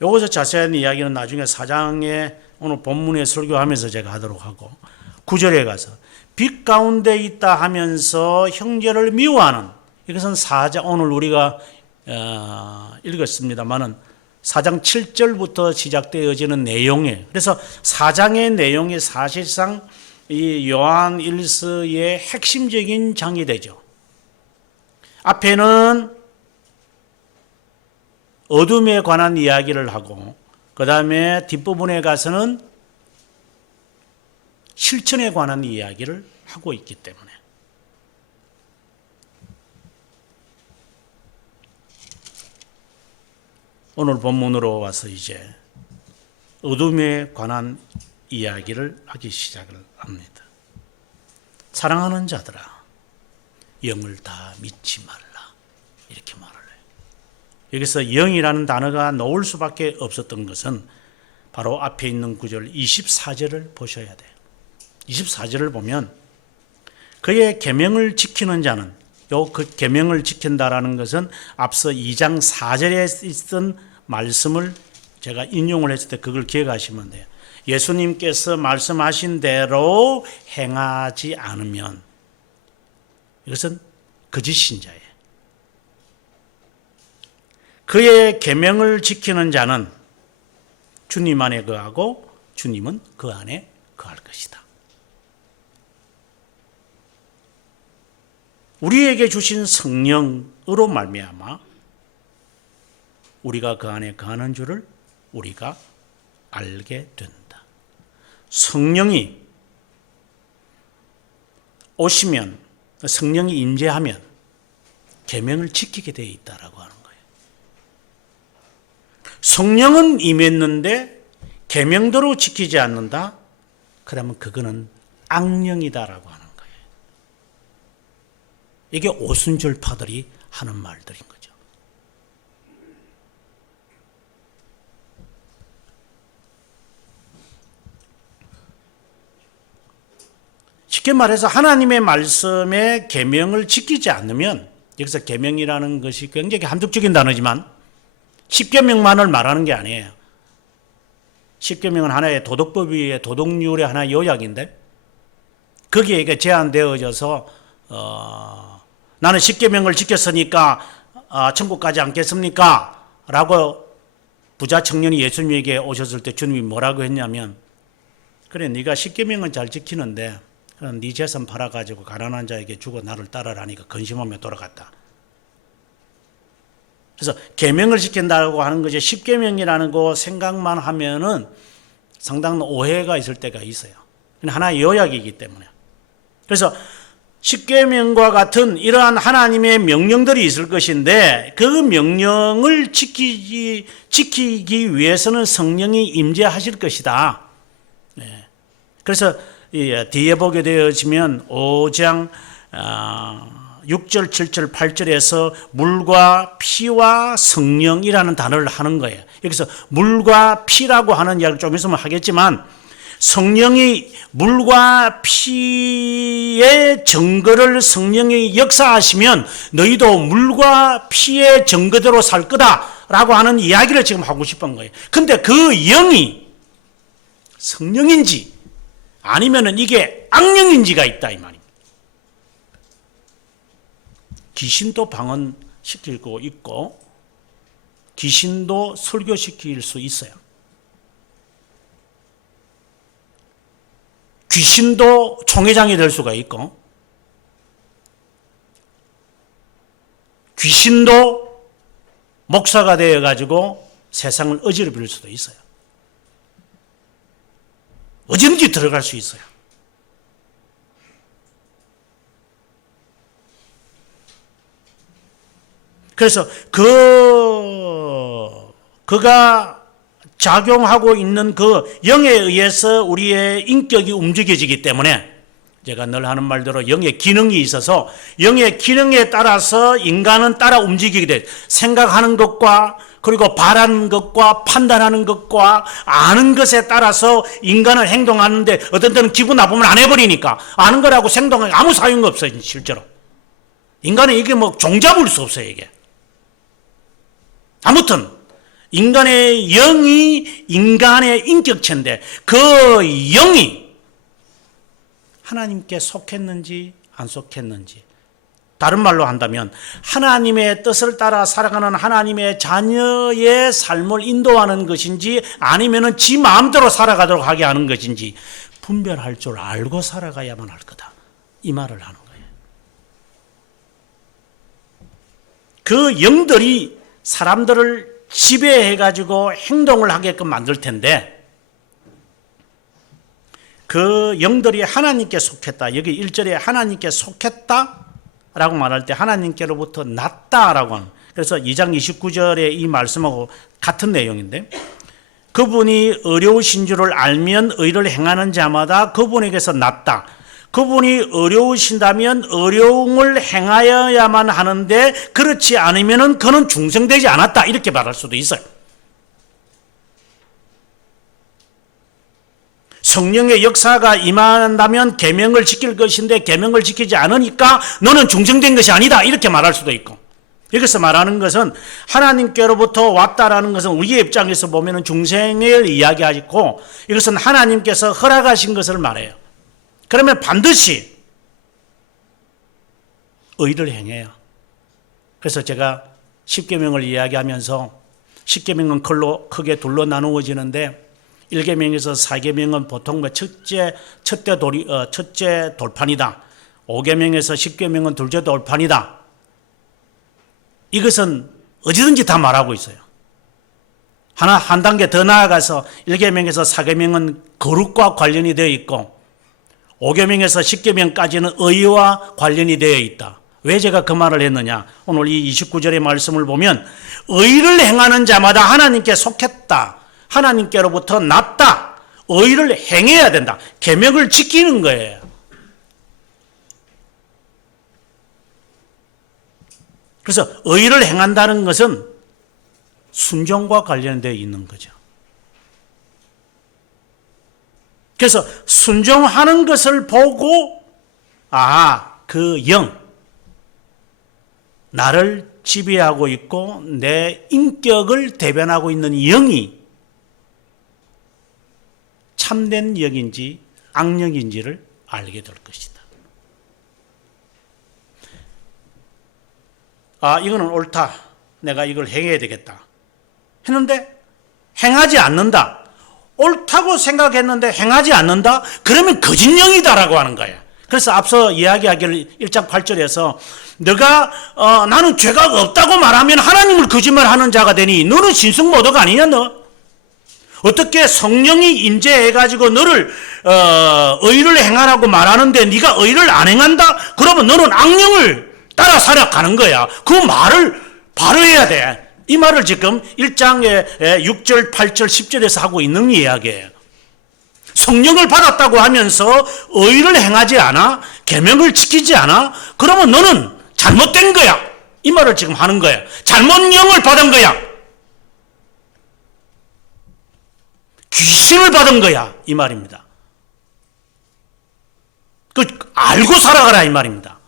여기서 자세한 이야기는 나중에 4장에 오늘 본문에 설교하면서 제가 하도록 하고 9절에 가서 빛 가운데 있다 하면서 형제를 미워하는 이것은 4장 오늘 우리가 읽었습니다마는 4장 7절부터 시작되어지는 내용이에요. 그래서 4장의 내용이 사실상 이 요한 1서의 핵심적인 장이 되죠. 앞에는 어둠에 관한 이야기를 하고 그 다음에 뒷부분에 가서는 실천에 관한 이야기를 하고 있기 때문에 오늘 본문으로 와서 이제 어둠에 관한 이야기를 하기 시작을 합니다. 사랑하는 자들아, 영을 다 믿지 말라. 이렇게 말을 해요. 여기서 영이라는 단어가 나올 수밖에 없었던 것은 바로 앞에 있는 구절 24절을 보셔야 돼요. 24절을 보면 그의 계명을 지키는 자는 그 계명을 지킨다라는 것은 앞서 2장 4절에 있던 말씀을 제가 인용을 했을 때 그걸 기억하시면 돼요. 예수님께서 말씀하신 대로 행하지 않으면 이것은 거짓 신자예요. 그의 계명을 지키는 자는 주님 안에 거하고 주님은 그 안에 거할 것이다. 우리에게 주신 성령으로 말미암아 우리가 그 안에 거하는 줄을 우리가 알게 된다. 성령이 오시면, 성령이 임재하면 계명을 지키게 되어 있다라고 하는 거예요. 성령은 임했는데 계명대로 지키지 않는다? 그러면 그거는 악령이다라고 하는 거예요. 이게 오순절파들이 하는 말들인 거죠. 쉽게 말해서 하나님의 말씀의 계명을 지키지 않으면, 여기서 계명이라는 것이 굉장히 함축적인 단어지만 10계명만을 말하는 게 아니에요. 10계명은 하나의 도덕법의 도덕률의 하나의 요약인데, 거기에 제한되어져서 나는 10계명을 지켰으니까 천국 가지 않겠습니까? 라고 부자 청년이 예수님에게 오셨을 때 주님이 뭐라고 했냐면, 그래 네가 10계명은 잘 지키는데 네 재산 팔아가지고 가난한 자에게 주고 나를 따르라니까 근심하며 돌아갔다. 그래서 계명을 지킨다고 하는 것이 10계명이라는 거 생각만 하면은 상당한 오해가 있을 때가 있어요. 하나의 요약이기 때문에. 그래서 10계명과 같은 이러한 하나님의 명령들이 있을 것인데, 그 명령을 지키기 위해서는 성령이 임재하실 것이다. 그래서 뒤에 보게 되어지면 5장 6절, 7절, 8절에서 물과 피와 성령이라는 단어를 하는 거예요. 여기서 물과 피라고 하는 이야기를 좀 있으면 하겠지만, 성령이 물과 피의 증거를 성령이 역사하시면 너희도 물과 피의 증거대로 살 거다라고 하는 이야기를 지금 하고 싶은 거예요. 근데 그 영이 성령인지 아니면은 이게 악령인지가 있다 이 말입니다. 귀신도 방언시키고 있고 귀신도 설교시킬 수 있어요. 귀신도 총회장이 될 수가 있고 귀신도 목사가 되어가지고 세상을 어지럽힐 수도 있어요. 어디든지 들어갈 수 있어요. 그래서 그가 작용하고 있는 그 영에 의해서 우리의 인격이 움직여지기 때문에, 제가 늘 하는 말대로 영의 기능이 있어서 영의 기능에 따라서 인간은 따라 움직이게 돼. 생각하는 것과 그리고 바라는 것과 판단하는 것과 아는 것에 따라서 인간은 행동하는데, 어떤 때는 기분 나쁘면 안 해버리니까 아는 거라고 행동하기 아무 소용이 없어요. 실제로 인간은 이게 뭐 종잡을 수 없어요. 이게 아무튼 인간의 영이 인간의 인격체인데, 그 영이 하나님께 속했는지 안 속했는지, 다른 말로 한다면 하나님의 뜻을 따라 살아가는 하나님의 자녀의 삶을 인도하는 것인지 아니면 지 마음대로 살아가도록 하게 하는 것인지 분별할 줄 알고 살아가야만 할 거다, 이 말을 하는 거예요. 그 영들이 사람들을 지배해가지고 행동을 하게끔 만들 텐데, 그 영들이 하나님께 속했다. 여기 1절에 하나님께 속했다라고 말할 때 하나님께로부터 났다라고 하는, 그래서 2장 29절에 이 말씀하고 같은 내용인데, 그분이 어려우신 줄을 알면 의를 행하는 자마다 그분에게서 났다. 그분이 어려우신다면 어려움을 행하여야만 하는데, 그렇지 않으면 그는 중생되지 않았다, 이렇게 말할 수도 있어요. 성령의 역사가 임한다면 계명을 지킬 것인데 계명을 지키지 않으니까 너는 중생된 것이 아니다, 이렇게 말할 수도 있고, 여기서 말하는 것은 하나님께로부터 왔다라는 것은 우리의 입장에서 보면 중생을 이야기하고, 이것은 하나님께서 허락하신 것을 말해요. 그러면 반드시 의를 행해요. 그래서 제가 10계명을 이야기하면서 10계명은 크게 둘로 나누어지는데, 1계명에서 4계명은 보통 첫째 돌판이다. 5계명에서 10계명은 둘째 돌판이다. 이것은 어디든지 다 말하고 있어요. 한 단계 더 나아가서 1계명에서 4계명은 거룩과 관련이 되어 있고 5계명에서 10계명까지는 의와 관련이 되어 있다. 왜 제가 그 말을 했느냐? 오늘 이 29절의 말씀을 보면 의를 행하는 자마다 하나님께 속했다. 하나님께로부터 났다. 의를 행해야 된다. 계명을 지키는 거예요. 그래서 의를 행한다는 것은 순종과 관련되어 있는 거죠. 그래서 순종하는 것을 보고 그 영, 나를 지배하고 있고 내 인격을 대변하고 있는 영이 참된 영인지 악령인지를 알게 될 것이다. 이거는 옳다. 내가 이걸 행해야 되겠다. 했는데 행하지 않는다. 옳다고 생각했는데 행하지 않는다? 그러면 거짓령이다라고 하는 거예요. 그래서 앞서 이야기하기를 1장 8절에서 너가 나는 죄가 없다고 말하면 하나님을 거짓말하는 자가 되니 너는 신승모독 아니냐 너? 어떻게 성령이 임재해가지고 너를 의를 행하라고 말하는데 네가 의를 안 행한다? 그러면 너는 악령을 따라 살아가는 거야. 그 말을 바로 해야 돼. 이 말을 지금 1장의 6절, 8절, 10절에서 하고 있는 이야기예요. 성령을 받았다고 하면서 의를 행하지 않아? 계명을 지키지 않아? 그러면 너는 잘못된 거야. 이 말을 지금 하는 거야. 잘못 영을 받은 거야. 귀신을 받은 거야. 이 말입니다. 알고 살아가라 이 말입니다.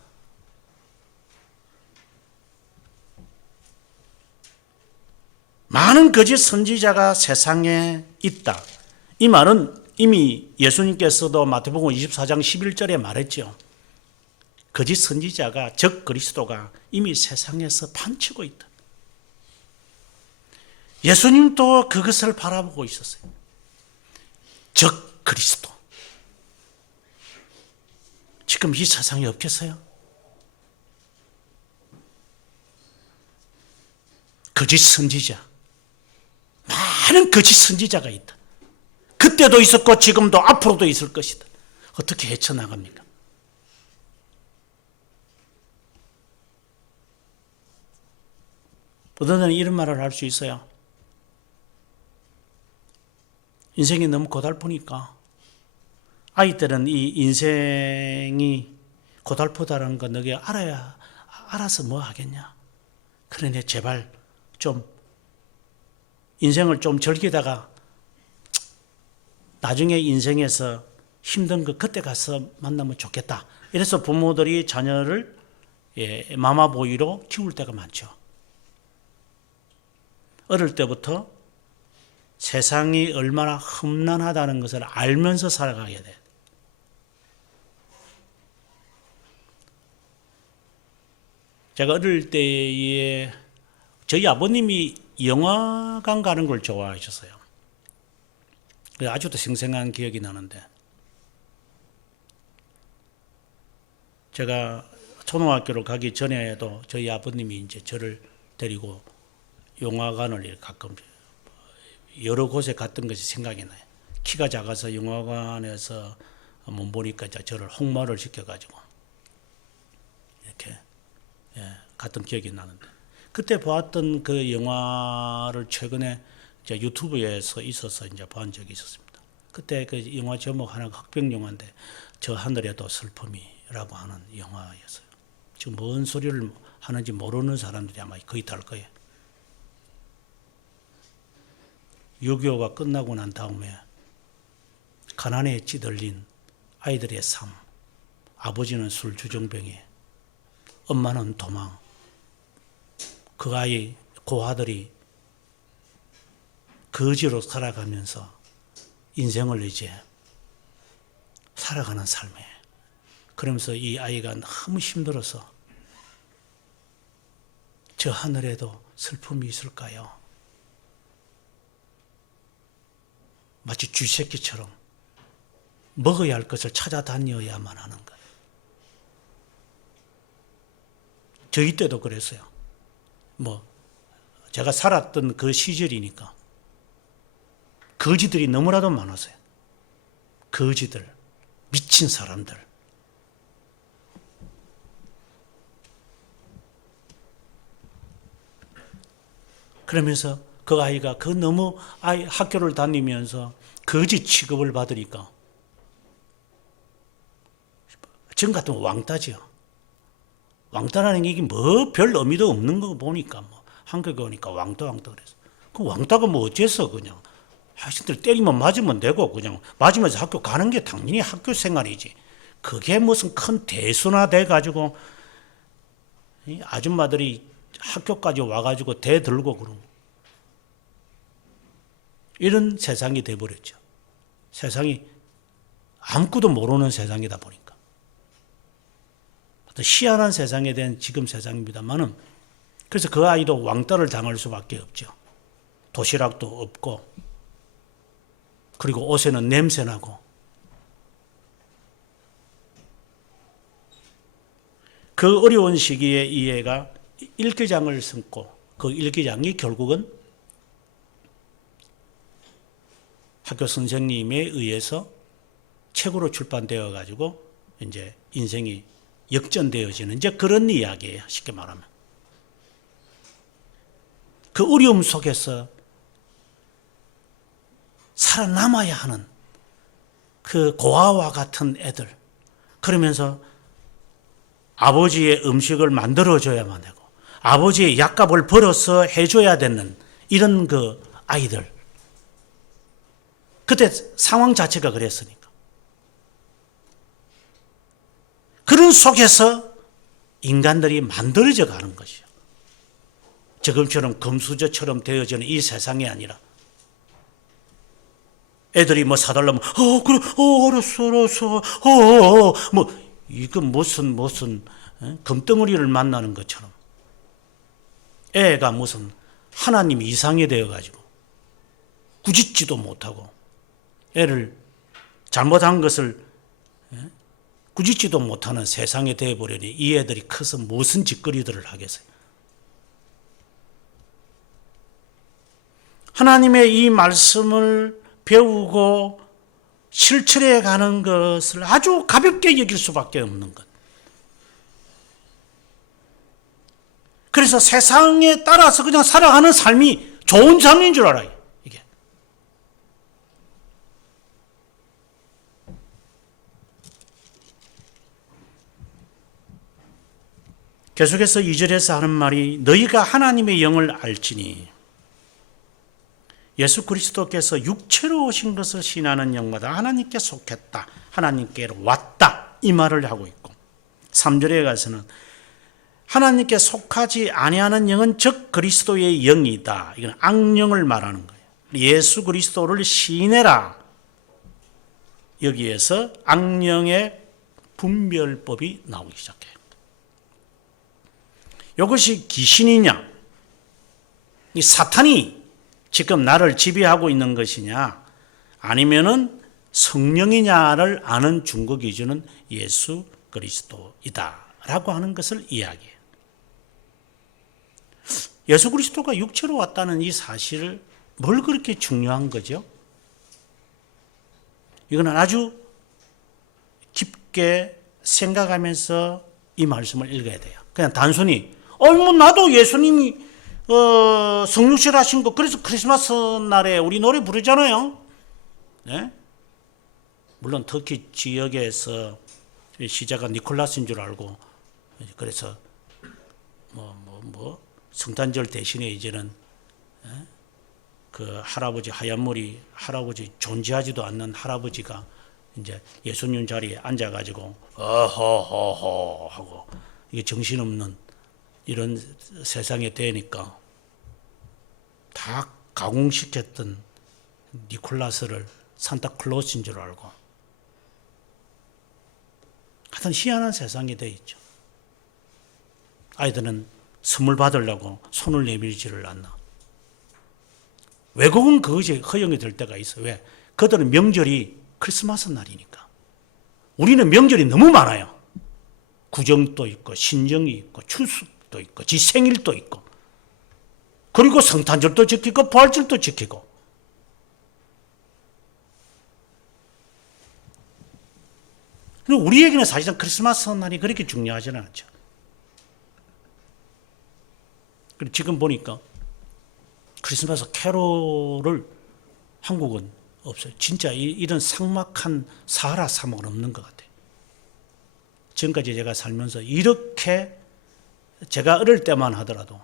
많은 거짓 선지자가 세상에 있다. 이 말은 이미 예수님께서도 마태복음 24장 11절에 말했죠. 거짓 선지자가 적 그리스도가 이미 세상에서 판치고 있다. 예수님도 그것을 바라보고 있었어요. 적 그리스도. 지금 이 세상에 없겠어요? 거짓 선지자. 많은 거짓 선지자가 있다. 그때도 있었고 지금도 앞으로도 있을 것이다. 어떻게 헤쳐나갑니까? 어떤 사람은 이런 말을 할 수 있어요. 인생이 너무 고달프니까 아이들은 이 인생이 고달프다는 거 너가 알아서 뭐 하겠냐. 그러니 제발 좀 인생을 좀 즐기다가 나중에 인생에서 힘든 거 그때 가서 만나면 좋겠다. 이래서 부모들이 자녀를 마마보이로 키울 때가 많죠. 어릴 때부터 세상이 얼마나 험난하다는 것을 알면서 살아가게 돼. 제가 어릴 때에 저희 아버님이 영화관 가는 걸 좋아하셨어요. 아주도 생생한 기억이 나는데 제가 초등학교를 가기 전에도 저희 아버님이 이제 저를 데리고 영화관을 가끔 여러 곳에 갔던 것이 생각이 나요. 키가 작아서 영화관에서 못 보니까 저를 홍마를 시켜가지고 이렇게 갔던 기억이 나는데 그때 보았던 그 영화를 최근에 유튜브에서 있어서 이제 본 적이 있었습니다. 그때 그 영화 제목 하나가 흑백 영화인데 저 하늘에도 슬픔이라고 하는 영화였어요. 지금 뭔 소리를 하는지 모르는 사람들이 아마 거의 다 알 거예요. 6.25가 끝나고 난 다음에 가난에 찌들린 아이들의 삶, 아버지는 술주정뱅이, 엄마는 도망, 그 아이, 그 아들이 거지로 살아가면서 인생을 이제 살아가는 삶이에요. 그러면서 이 아이가 너무 힘들어서 저 하늘에도 슬픔이 있을까요? 마치 쥐새끼처럼 먹어야 할 것을 찾아다녀야만 하는 거예요. 저희 때도 그랬어요. 제가 살았던 그 시절이니까 거지들이 너무나도 많았어요. 거지들, 미친 사람들. 그러면서 그 아이가 너무 학교를 다니면서 거지 취급을 받으니까 지금 같으면 왕따죠. 왕따라는 게 뭐 별 의미도 없는 거 보니까 뭐 한국에 오니까 왕따 그래서 그 왕따가 뭐 어째서 그냥 학생들 때리면 맞으면 되고 그냥 맞으면서 학교 가는 게 당연히 학교 생활이지. 그게 무슨 큰 대수나 돼 가지고 아줌마들이 학교까지 와가지고 대 들고 그러고 이런 세상이 돼버렸죠. 세상이 아무것도 모르는 세상이다 보니까 희한한 세상에 대한 지금 세상입니다만은 그래서 그 아이도 왕따를 당할 수밖에 없죠. 도시락도 없고 그리고 옷에는 냄새나고 그 어려운 시기에 이 애가 일기장을 써고 그 일기장이 결국은 학교 선생님에 의해서 책으로 출판되어 가지고 이제 인생이 역전되어지는 이제 그런 이야기예요. 쉽게 말하면. 그 어려움 속에서 살아남아야 하는 그 고아와 같은 애들. 그러면서 아버지의 음식을 만들어줘야만 되고 아버지의 약값을 벌어서 해줘야 되는 이런 그 아이들. 그때 상황 자체가 그랬으니까. 그런 속에서 인간들이 만들어져 가는 것이요. 지금처럼 금수저처럼 되어지는 이 세상이 아니라 애들이 뭐 사달라면 그래 알았어 뭐 이건 무슨 금덩어리를 만나는 것처럼 애가 무슨 하나님 이상이 되어가지고 꾸짖지도 못하고 애를 잘못한 것을 꾸짖지도 못하는 세상에 되어버리니 이 애들이 커서 무슨 짓거리들을 하겠어요. 하나님의 이 말씀을 배우고 실천해 가는 것을 아주 가볍게 여길 수밖에 없는 것. 그래서 세상에 따라서 그냥 살아가는 삶이 좋은 삶인 줄 알아요. 이게. 계속해서 2절에서 하는 말이 너희가 하나님의 영을 알지니 예수 그리스도께서 육체로 오신 것을 신하는 영마다 하나님께 속했다. 하나님께로 왔다. 이 말을 하고 있고 3절에 가서는 하나님께 속하지 아니하는 영은 즉 그리스도의 영이다. 이건 악령을 말하는 거예요. 예수 그리스도를 시인해라. 여기에서 악령의 분별법이 나오기 시작해요. 이것이 귀신이냐 이 사탄이 지금 나를 지배하고 있는 것이냐 아니면은 성령이냐를 아는 중거 기준은 예수 그리스도이다라고 하는 것을 이야기해요. 예수 그리스도가 육체로 왔다는 이 사실을 뭘 그렇게 중요한 거죠? 이거는 아주 깊게 생각하면서 이 말씀을 읽어야 돼요. 그냥 단순히 뭐 나도 예수님이 성육실 하신 거 그래서 크리스마스 날에 우리 노래 부르잖아요. 네? 물론 터키 지역에서 시자가 니콜라스인 줄 알고 그래서 성탄절 대신에 이제는 그 할아버지 하얀 머리 할아버지 존재하지도 않는 할아버지가 이제 예수님 자리에 앉아가지고 어허허허 하고 이게 정신없는 이런 세상에 되니까 다 가공시켰던 니콜라스를 산타클로스인 줄 알고 하여튼 희한한 세상이 돼 있죠. 아이들은 선물 받으려고 손을 내밀지를 않나. 외국은 그것이 허용이 될 때가 있어요. 왜? 그들은 명절이 크리스마스 날이니까. 우리는 명절이 너무 많아요. 구정도 있고 신정이 있고 추수도 있고 지 생일도 있고 그리고 성탄절도 지키고 부활절도 지키고 우리에게는 사실상 크리스마스 날이 그렇게 중요하지는 않죠. 그리고 지금 보니까 크리스마스 캐롤을 한국은 없어요. 진짜 이런 삭막한 사하라 사막은 없는 것 같아요. 지금까지 제가 살면서 이렇게 제가 어릴 때만 하더라도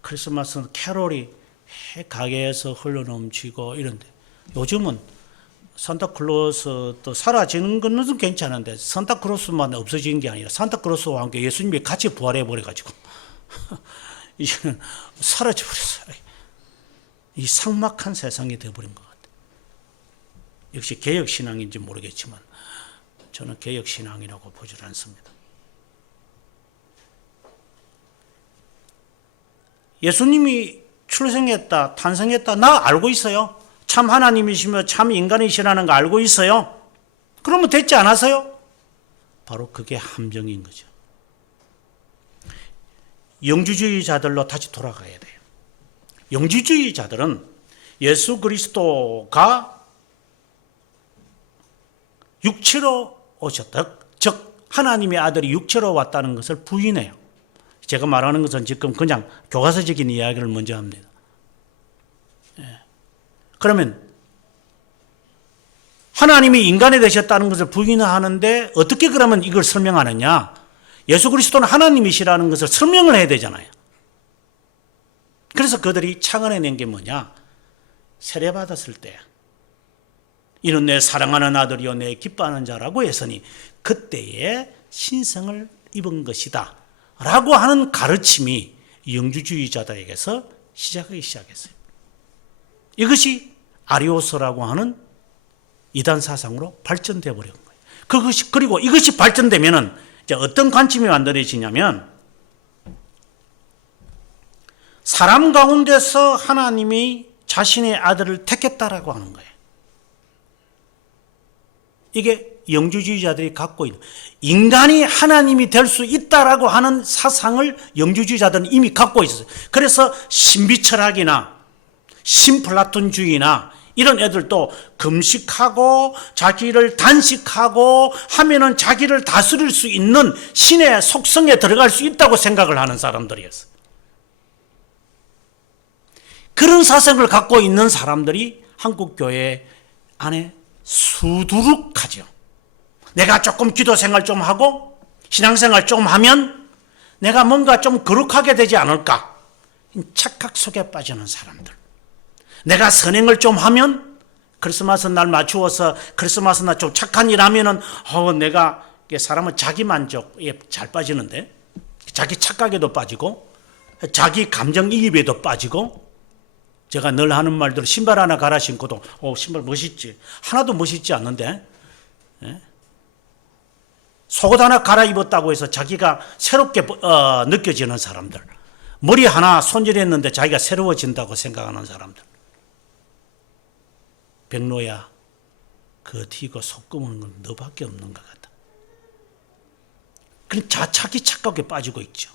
크리스마스 캐롤이 가게에서 흘러넘치고 이런데 요즘은 산타클로스 또 사라지는 것은 괜찮은데 산타클로스만 없어진 게 아니라 산타클로스와 함께 예수님이 같이 부활해 버려가지고 이제는 사라져 버렸어요. 이 삭막한 세상이 되어버린 것 같아요. 역시 개혁신앙인지 모르겠지만 저는 개혁신앙이라고 보질 않습니다. 예수님이 출생했다, 탄생했다, 나 알고 있어요. 참 하나님이시며 참 인간이시라는 거 알고 있어요. 그러면 됐지 않았어요? 바로 그게 함정인 거죠. 영주주의자들로 다시 돌아가야 돼요. 영주주의자들은 예수 그리스도가 육체로 오셨다, 즉 하나님의 아들이 육체로 왔다는 것을 부인해요. 제가 말하는 것은 지금 그냥 교과서적인 이야기를 먼저 합니다. 그러면 하나님이 인간이 되셨다는 것을 부인하는데 어떻게 그러면 이걸 설명하느냐? 예수 그리스도는 하나님이시라는 것을 설명을 해야 되잖아요. 그래서 그들이 창언해낸 게 뭐냐? 세례받았을 때 이는 내 사랑하는 아들이요 내 기뻐하는 자라고 했으니 그때에 신성을 입은 것이다 라고 하는 가르침이 영주주의자들에게서 시작하기 시작했어요. 이것이 아리오스라고 하는 이단 사상으로 발전되어 버린 거예요. 그리고 이것이 발전되면은 이제 어떤 관점이 만들어지냐면 사람 가운데서 하나님이 자신의 아들을 택했다라고 하는 거예요. 이게 영주주의자들이 갖고 있는, 인간이 하나님이 될 수 있다라고 하는 사상을 영주주의자들은 이미 갖고 있었어요. 그래서 신비철학이나 신플라톤주의나 이런 애들도 금식하고 자기를 단식하고 하면은 자기를 다스릴 수 있는 신의 속성에 들어갈 수 있다고 생각을 하는 사람들이었어요. 그런 사상을 갖고 있는 사람들이 한국교회 안에 수두룩하죠. 내가 조금 기도 생활 좀 하고 신앙생활 좀 하면 내가 뭔가 좀 거룩하게 되지 않을까? 착각 속에 빠지는 사람들. 내가 선행을 좀 하면 크리스마스 날 맞추어서 크리스마스 날 좀 착한 일 하면은 내가, 사람은 자기 만족에 잘 빠지는데 자기 착각에도 빠지고 자기 감정이입에도 빠지고, 제가 늘 하는 말대로 신발 하나 갈아 신고도 신발 멋있지, 하나도 멋있지 않는데 속옷 하나 갈아입었다고 해서 자기가 새롭게 느껴지는 사람들, 머리 하나 손질했는데 자기가 새로워진다고 생각하는 사람들. 백로야, 그 튀고 속 검은 건 너밖에 없는 것 같다. 그럼 자기 착각에 빠지고 있죠.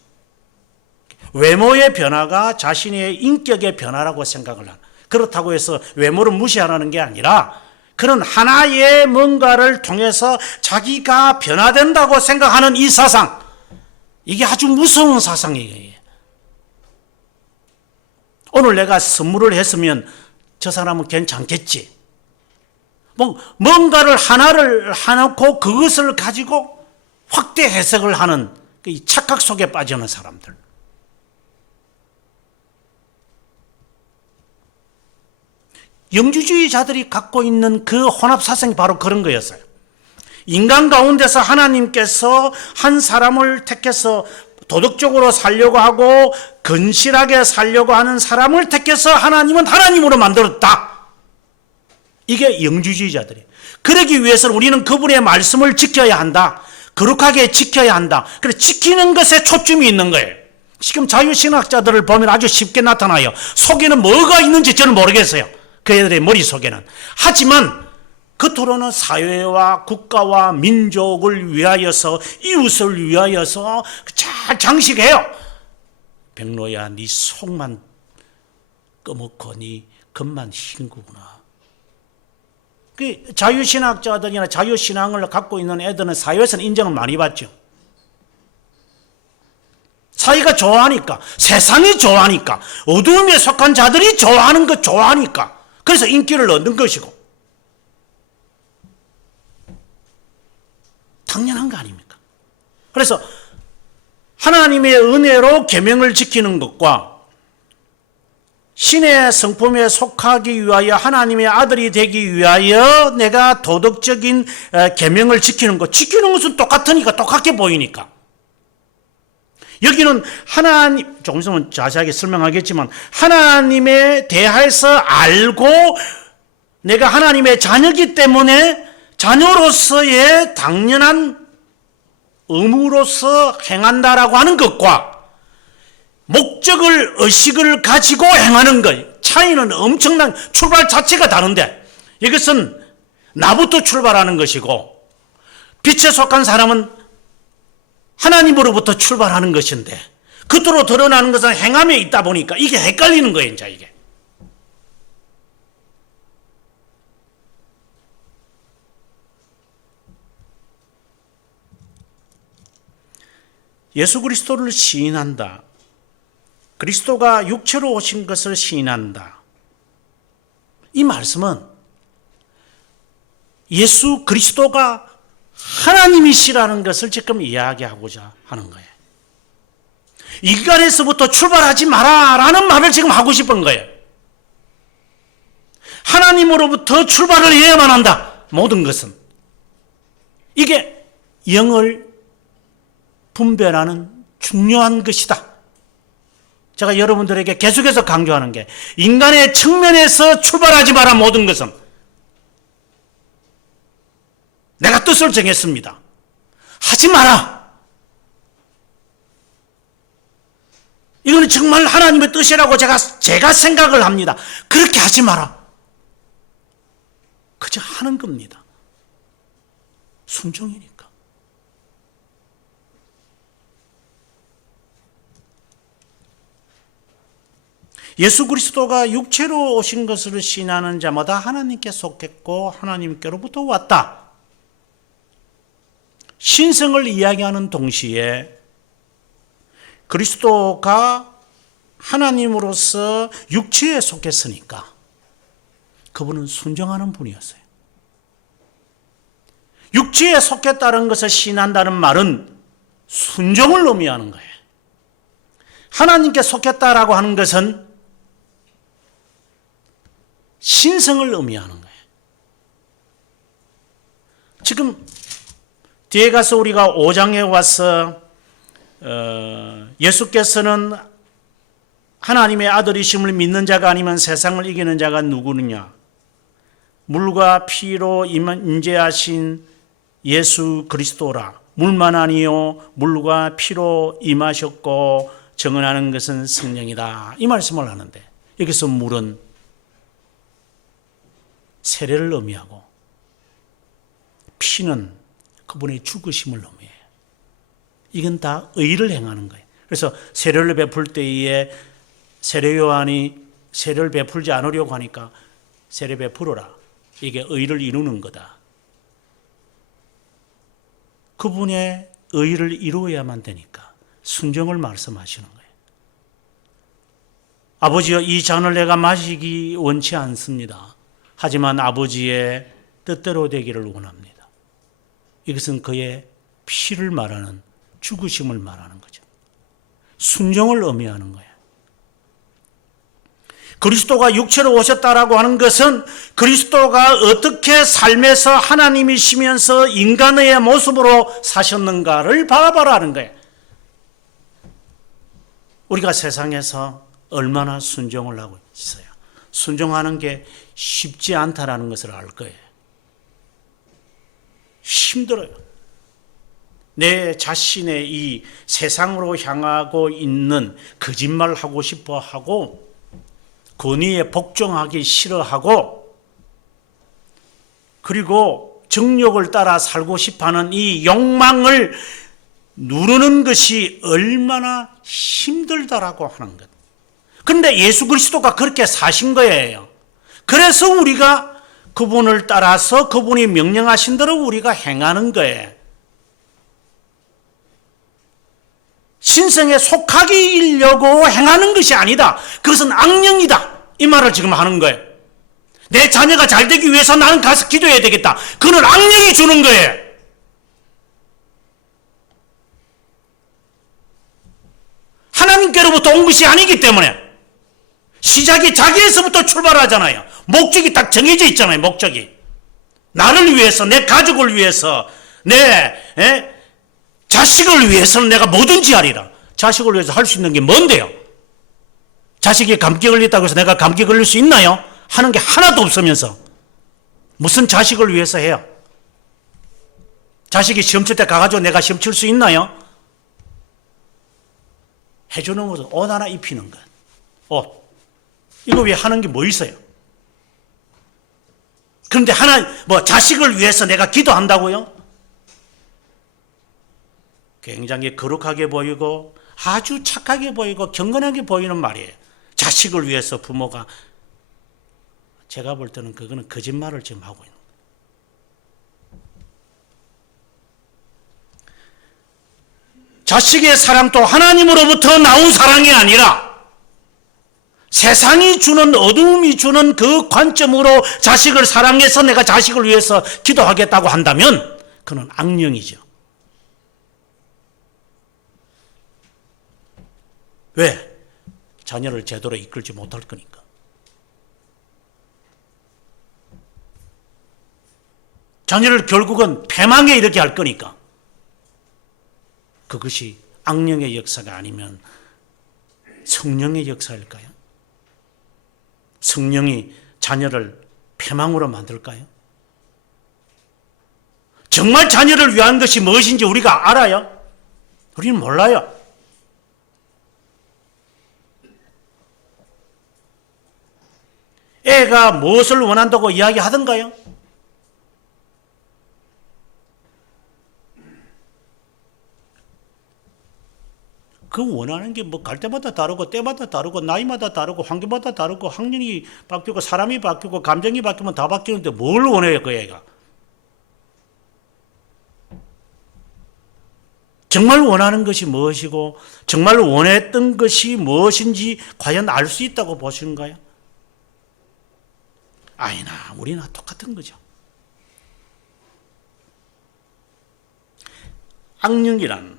외모의 변화가 자신의 인격의 변화라고 생각을 하는, 그렇다고 해서 외모를 무시하라는 게 아니라 그런 하나의 뭔가를 통해서 자기가 변화된다고 생각하는 이 사상, 이게 아주 무서운 사상이에요. 오늘 내가 선물을 했으면 저 사람은 괜찮겠지, 뭔가를 하나를 해놓고 그것을 가지고 확대 해석을 하는 이 착각 속에 빠지는 사람들. 영주주의자들이 갖고 있는 그 혼합사상이 바로 그런 거였어요. 인간 가운데서 하나님께서 한 사람을 택해서 도덕적으로 살려고 하고 건실하게 살려고 하는 사람을 택해서 하나님은 하나님으로 만들었다. 이게 영주주의자들이에요. 그러기 위해서는 우리는 그분의 말씀을 지켜야 한다. 거룩하게 지켜야 한다. 그래서 지키는 것에 초점이 있는 거예요. 지금 자유신학자들을 보면 아주 쉽게 나타나요. 속에는 뭐가 있는지 저는 모르겠어요. 그 애들의 머릿속에는. 하지만 겉으로는 사회와 국가와 민족을 위하여서, 이웃을 위하여서 잘 장식해요. 백로야, 네 속만 꺼먹고 네 겉만 흰 거구나. 그 자유신학자들이나 자유신앙을 갖고 있는 애들은 사회에서는 인정을 많이 받죠. 사회가 좋아하니까, 세상이 좋아하니까, 어두움에 속한 자들이 좋아하는 것 좋아하니까, 그래서 인기를 얻는 것이고, 당연한 거 아닙니까? 그래서 하나님의 은혜로 계명을 지키는 것과 신의 성품에 속하기 위하여 하나님의 아들이 되기 위하여 내가 도덕적인 계명을 지키는 것, 지키는 것은 똑같으니까, 똑같게 보이니까. 여기는 하나님, 조금 있으면 자세하게 설명하겠지만 하나님에 대해서 알고 내가 하나님의 자녀이기 때문에 자녀로서의 당연한 의무로서 행한다라고 하는 것과 목적을, 의식을 가지고 행하는 것, 차이는 엄청난, 출발 자체가 다른데 이것은 나부터 출발하는 것이고 빛에 속한 사람은 하나님으로부터 출발하는 것인데 겉으로 드러나는 것은 행함에 있다 보니까 이게 헷갈리는 거예요. 이제 이게. 예수 그리스도를 시인한다. 그리스도가 육체로 오신 것을 시인한다. 이 말씀은 예수 그리스도가 하나님이시라는 것을 지금 이야기하고자 하는 거예요. 인간에서부터 출발하지 마라라는 말을 지금 하고 싶은 거예요. 하나님으로부터 출발을 해야만 한다. 모든 것은. 이게 영을 분별하는 중요한 것이다. 제가 여러분들에게 계속해서 강조하는 게 인간의 측면에서 출발하지 마라. 모든 것은. 내가 뜻을 정했습니다. 하지 마라. 이거는 정말 하나님의 뜻이라고 제가 생각을 합니다. 그렇게 하지 마라. 그저 하는 겁니다. 순종이니까. 예수 그리스도가 육체로 오신 것을 시인하는 자마다 하나님께 속했고 하나님께로부터 왔다. 신성을 이야기하는 동시에 그리스도가 하나님으로서 육체에 속했으니까 그분은 순종하는 분이었어요. 육체에 속했다는 것을 시인한다는 말은 순종을 의미하는 거예요. 하나님께 속했다라고 하는 것은 신성을 의미하는 거예요. 지금 뒤에 가서 우리가 5장에 와서 예수께서는 하나님의 아들이심을 믿는 자가 아니면 세상을 이기는 자가 누구느냐? 물과 피로 임재하신 예수 그리스도라. 물만 아니요 물과 피로 임하셨고 증언하는 것은 성령이다. 이 말씀을 하는데 여기서 물은 세례를 의미하고 피는 그분의 죽으심을 의미해요. 이건 다 의를 행하는 거예요. 그래서 세례를 베풀 때에 세례 요한이 세례를 베풀지 않으려고 하니까 세례 베풀어라. 이게 의를 이루는 거다. 그분의 의를 이루어야만 되니까 순종을 말씀하시는 거예요. 아버지여, 이 잔을 내가 마시기 원치 않습니다. 하지만 아버지의 뜻대로 되기를 원합니다. 이것은 그의 피를 말하는, 죽으심을 말하는 거죠. 순종을 의미하는 거예요. 그리스도가 육체로 오셨다라고 하는 것은 그리스도가 어떻게 삶에서 하나님이시면서 인간의 모습으로 사셨는가를 바라보라는 거예요. 우리가 세상에서 얼마나 순종을 하고 있어요. 순종하는 게 쉽지 않다라는 것을 알 거예요. 힘들어요. 내 자신의 이 세상으로 향하고 있는 거짓말하고 싶어 하고 권위에 복종하기 싫어하고 그리고 정욕을 따라 살고 싶어하는 이 욕망을 누르는 것이 얼마나 힘들다라고 하는 것. 그런데 예수 그리스도가 그렇게 사신 거예요. 그래서 우리가 그분을 따라서 그분이 명령하신 대로 우리가 행하는 거예요. 신성에 속하기려고 행하는 것이 아니다. 그것은 악령이다. 이 말을 지금 하는 거예요. 내 자녀가 잘 되기 위해서 나는 가서 기도해야 되겠다. 그는 악령이 주는 거예요. 하나님께로부터 온 것이 아니기 때문에 시작이 자기에서부터 출발하잖아요. 목적이 딱 정해져 있잖아요. 목적이. 나를 위해서, 내 가족을 위해서, 내 자식을 위해서는 내가 뭐든지 하리라. 자식을 위해서 할 수 있는 게 뭔데요? 자식이 감기 걸렸다고 해서 내가 감기 걸릴 수 있나요? 하는 게 하나도 없으면서 무슨 자식을 위해서 해요? 자식이 시험 칠 때 가가지고 내가 시험 칠 수 있나요? 해주는 것은 옷 하나 입히는 것. 옷. 이거 왜 하는 게 뭐 있어요? 그런데 자식을 위해서 내가 기도한다고요? 굉장히 거룩하게 보이고 아주 착하게 보이고 경건하게 보이는 말이에요. 자식을 위해서 부모가. 제가 볼 때는 그거는 거짓말을 지금 하고 있는 거예요. 자식의 사랑도 하나님으로부터 나온 사랑이 아니라 세상이 주는, 어둠이 주는 그 관점으로 자식을 사랑해서 내가 자식을 위해서 기도하겠다고 한다면 그는 악령이죠. 왜? 자녀를 제대로 이끌지 못할 거니까. 자녀를 결국은 패망에 이르게 할 거니까. 그것이 악령의 역사가 아니면 성령의 역사일까요? 성령이 자녀를 패망으로 만들까요? 정말 자녀를 위한 것이 무엇인지 우리가 알아요? 우리는 몰라요. 애가 무엇을 원한다고 이야기하던가요? 그 원하는 게 뭐 갈 때마다 다르고 때마다 다르고 나이마다 다르고 환경마다 다르고 학년이 바뀌고 사람이 바뀌고 감정이 바뀌면 다 바뀌는데 뭘 원해요 그 애가? 정말 원하는 것이 무엇이고 정말 원했던 것이 무엇인지 과연 알 수 있다고 보시는가요? 아니나 우리나 똑같은 거죠. 악령이란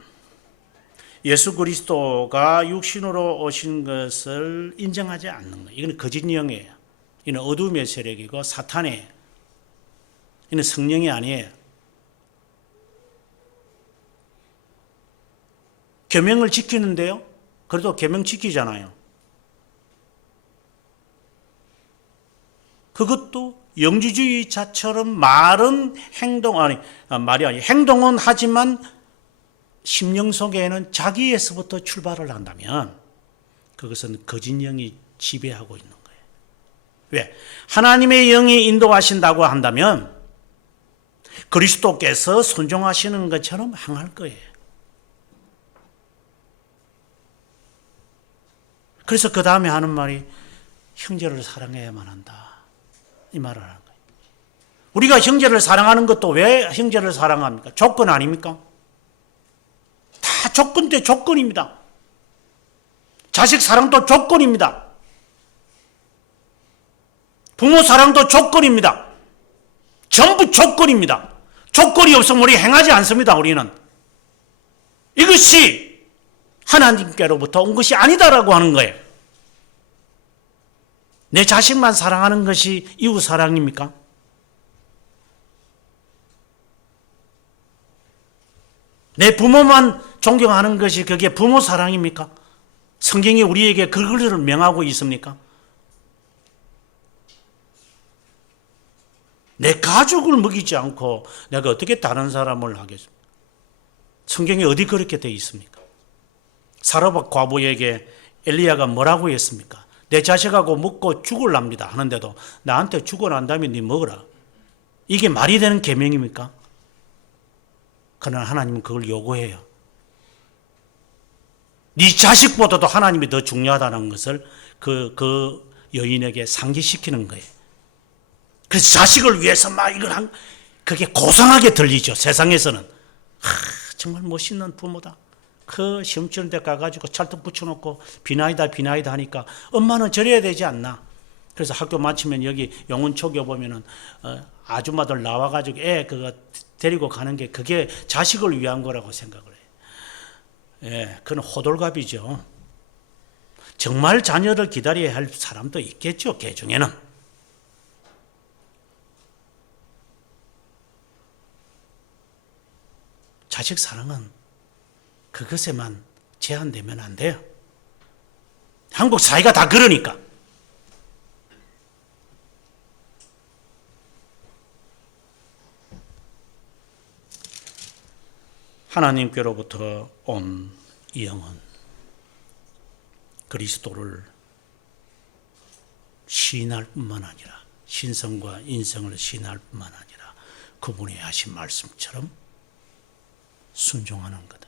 예수 그리스도가 육신으로 오신 것을 인정하지 않는 거예요. 이건 거짓 영이에요. 이는 어둠의 세력이고 사탄이에요. 이는 성령이 아니에요. 계명을 지키는데요. 그래도 계명 지키잖아요. 그것도 영지주의자처럼 말은 행동은 하지만 심령 속에는 자기에서부터 출발을 한다면 그것은 거짓 영이 지배하고 있는 거예요. 왜? 하나님의 영이 인도하신다고 한다면 그리스도께서 순종하시는 것처럼 행할 거예요. 그래서 그 다음에 하는 말이 형제를 사랑해야만 한다. 이 말을 하는 거예요. 우리가 형제를 사랑하는 것도 왜 형제를 사랑합니까? 조건 아닙니까? 다 조건 대 조건입니다. 자식 사랑도 조건입니다. 부모 사랑도 조건입니다. 전부 조건입니다. 조건이 없으면 우리 행하지 않습니다. 우리는. 이것이 하나님께로부터 온 것이 아니다라고 하는 거예요. 내 자식만 사랑하는 것이 이웃 사랑입니까? 내 부모만 존경하는 것이 그게 부모 사랑입니까? 성경이 우리에게 그것을 명하고 있습니까? 내 가족을 먹이지 않고 내가 어떻게 다른 사람을 하겠습니까? 성경에 어디 그렇게 되어 있습니까? 사르밧 과부에게 엘리야가 뭐라고 했습니까? 내 자식하고 먹고 죽을랍니다 하는데도 나한테 죽고 난 다음에 네 먹어라. 이게 말이 되는 계명입니까? 그러나 하나님은 그걸 요구해요. 네 자식보다도 하나님이 더 중요하다는 것을 그 여인에게 상기시키는 거예요. 그래서 자식을 위해서 막 이걸 그게 고상하게 들리죠. 세상에서는. 정말 멋있는 부모다. 그 시험 치는 데 가가지고 찰떡 붙여놓고 비나이다 하니까 엄마는 저래야 되지 않나. 그래서 학교 마치면 여기 영훈초교 보면은 아줌마들 나와가지고 애 그거 데리고 가는 게 그게 자식을 위한 거라고 생각을 해요. 예, 그건 호들갑이죠. 정말 자녀를 기다려야 할 사람도 있겠죠, 개 중에는. 자식 사랑은 그것에만 제한되면 안 돼요. 한국 사회가 다 그러니까. 하나님께로부터 온 영은 그리스도를 시인할 뿐만 아니라 신성과 인성을 시인할 뿐만 아니라 그분이 하신 말씀처럼 순종하는 거다.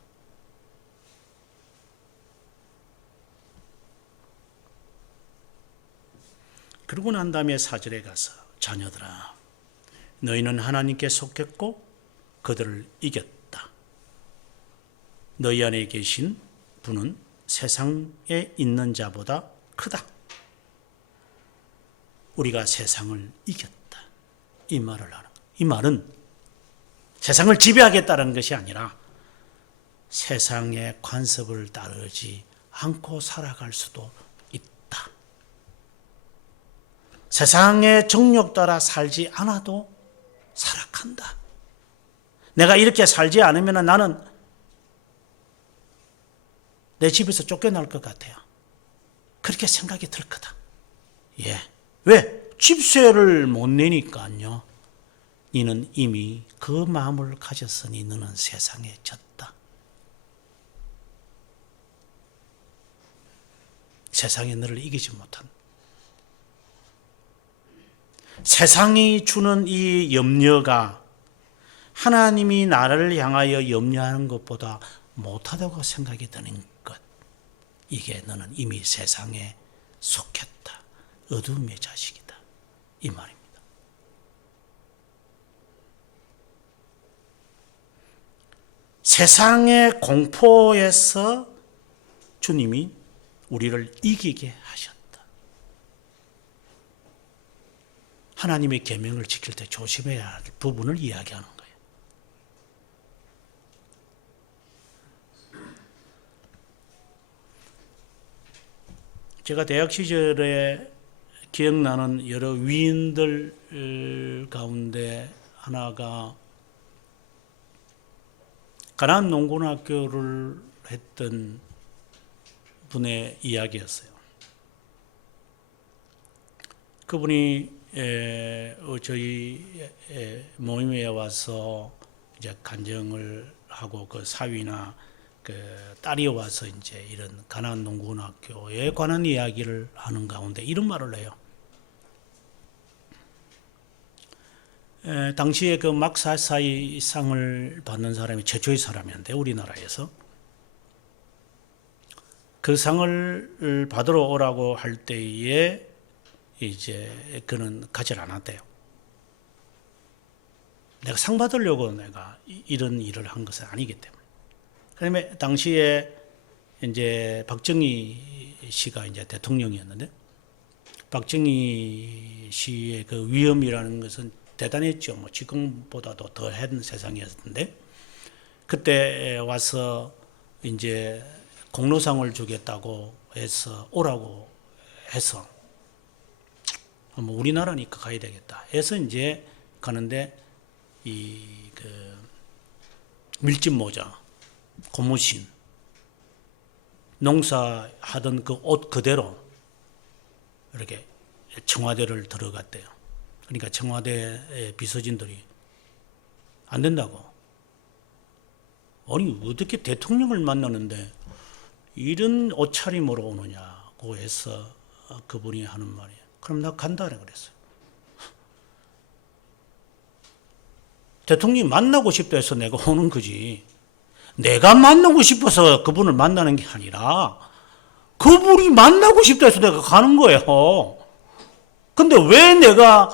그러고 난 다음에 4절에 가서 자녀들아 너희는 하나님께 속했고 그들을 이겼다. 너희 안에 계신 분은 세상에 있는 자보다 크다. 우리가 세상을 이겼다. 이 말을 하는 거예요. 이 말은 세상을 지배하겠다는 것이 아니라 세상의 관습을 따르지 않고 살아갈 수도 있다. 세상의 정욕 따라 살지 않아도 살아간다. 내가 이렇게 살지 않으면 나는 내 집에서 쫓겨날 것 같아요. 그렇게 생각이 들 거다. 예. 왜? 집세를 못 내니까요. 너는 이미 그 마음을 가졌으니 너는 세상에 졌다. 세상에 너를 이기지 못한. 세상이 주는 이 염려가 하나님이 나를 향하여 염려하는 것보다 못하다고 생각이 드는 것. 이게 너는 이미 세상에 속했다. 어둠의 자식이다. 이 말입니다. 세상의 공포에서 주님이 우리를 이기게 하셨다. 하나님의 계명을 지킬 때 조심해야 할 부분을 이야기하는 거예요. 제가 대학 시절에 기억나는 여러 위인들 가운데 하나가 가나안 농고등학교를 했던 분의 이야기였어요. 그분이 저희 모임에 와서 이제 간증을 하고 그 사위나 그 딸이 와서 이제 이런 가나안 농고등학교에 관한 이야기를 하는 가운데 이런 말을 해요. 당시에 그 막사사이 상을 받는 사람이 최초의 사람이었는데 우리나라에서 그 상을 받으러 오라고 할 때에 이제 그는 가지를 않았대요. 내가 상 받으려고 내가 이런 일을 한 것은 아니기 때문에. 그다음에 당시에 이제 박정희 씨가 이제 대통령이었는데 박정희 씨의 그 위엄이라는 것은 대단했죠. 뭐 지금보다도 더 한 세상이었는데 그때 와서 이제 공로상을 주겠다고 해서 오라고 해서 뭐 우리나라니까 가야 되겠다 해서 이제 가는데 이 그 밀짚 모자, 고무신, 농사하던 그 옷 그대로 이렇게 청와대를 들어갔대요. 그러니까 청와대 비서진들이 안 된다고. 아니 어떻게 대통령을 만나는데 이런 옷차림으로 오느냐고 해서 그분이 하는 말이에요. 그럼 나 간다라 그랬어요. 대통령이 만나고 싶다 해서 내가 오는 거지. 내가 만나고 싶어서 그분을 만나는 게 아니라 그분이 만나고 싶다 해서 내가 가는 거예요. 근데 왜 내가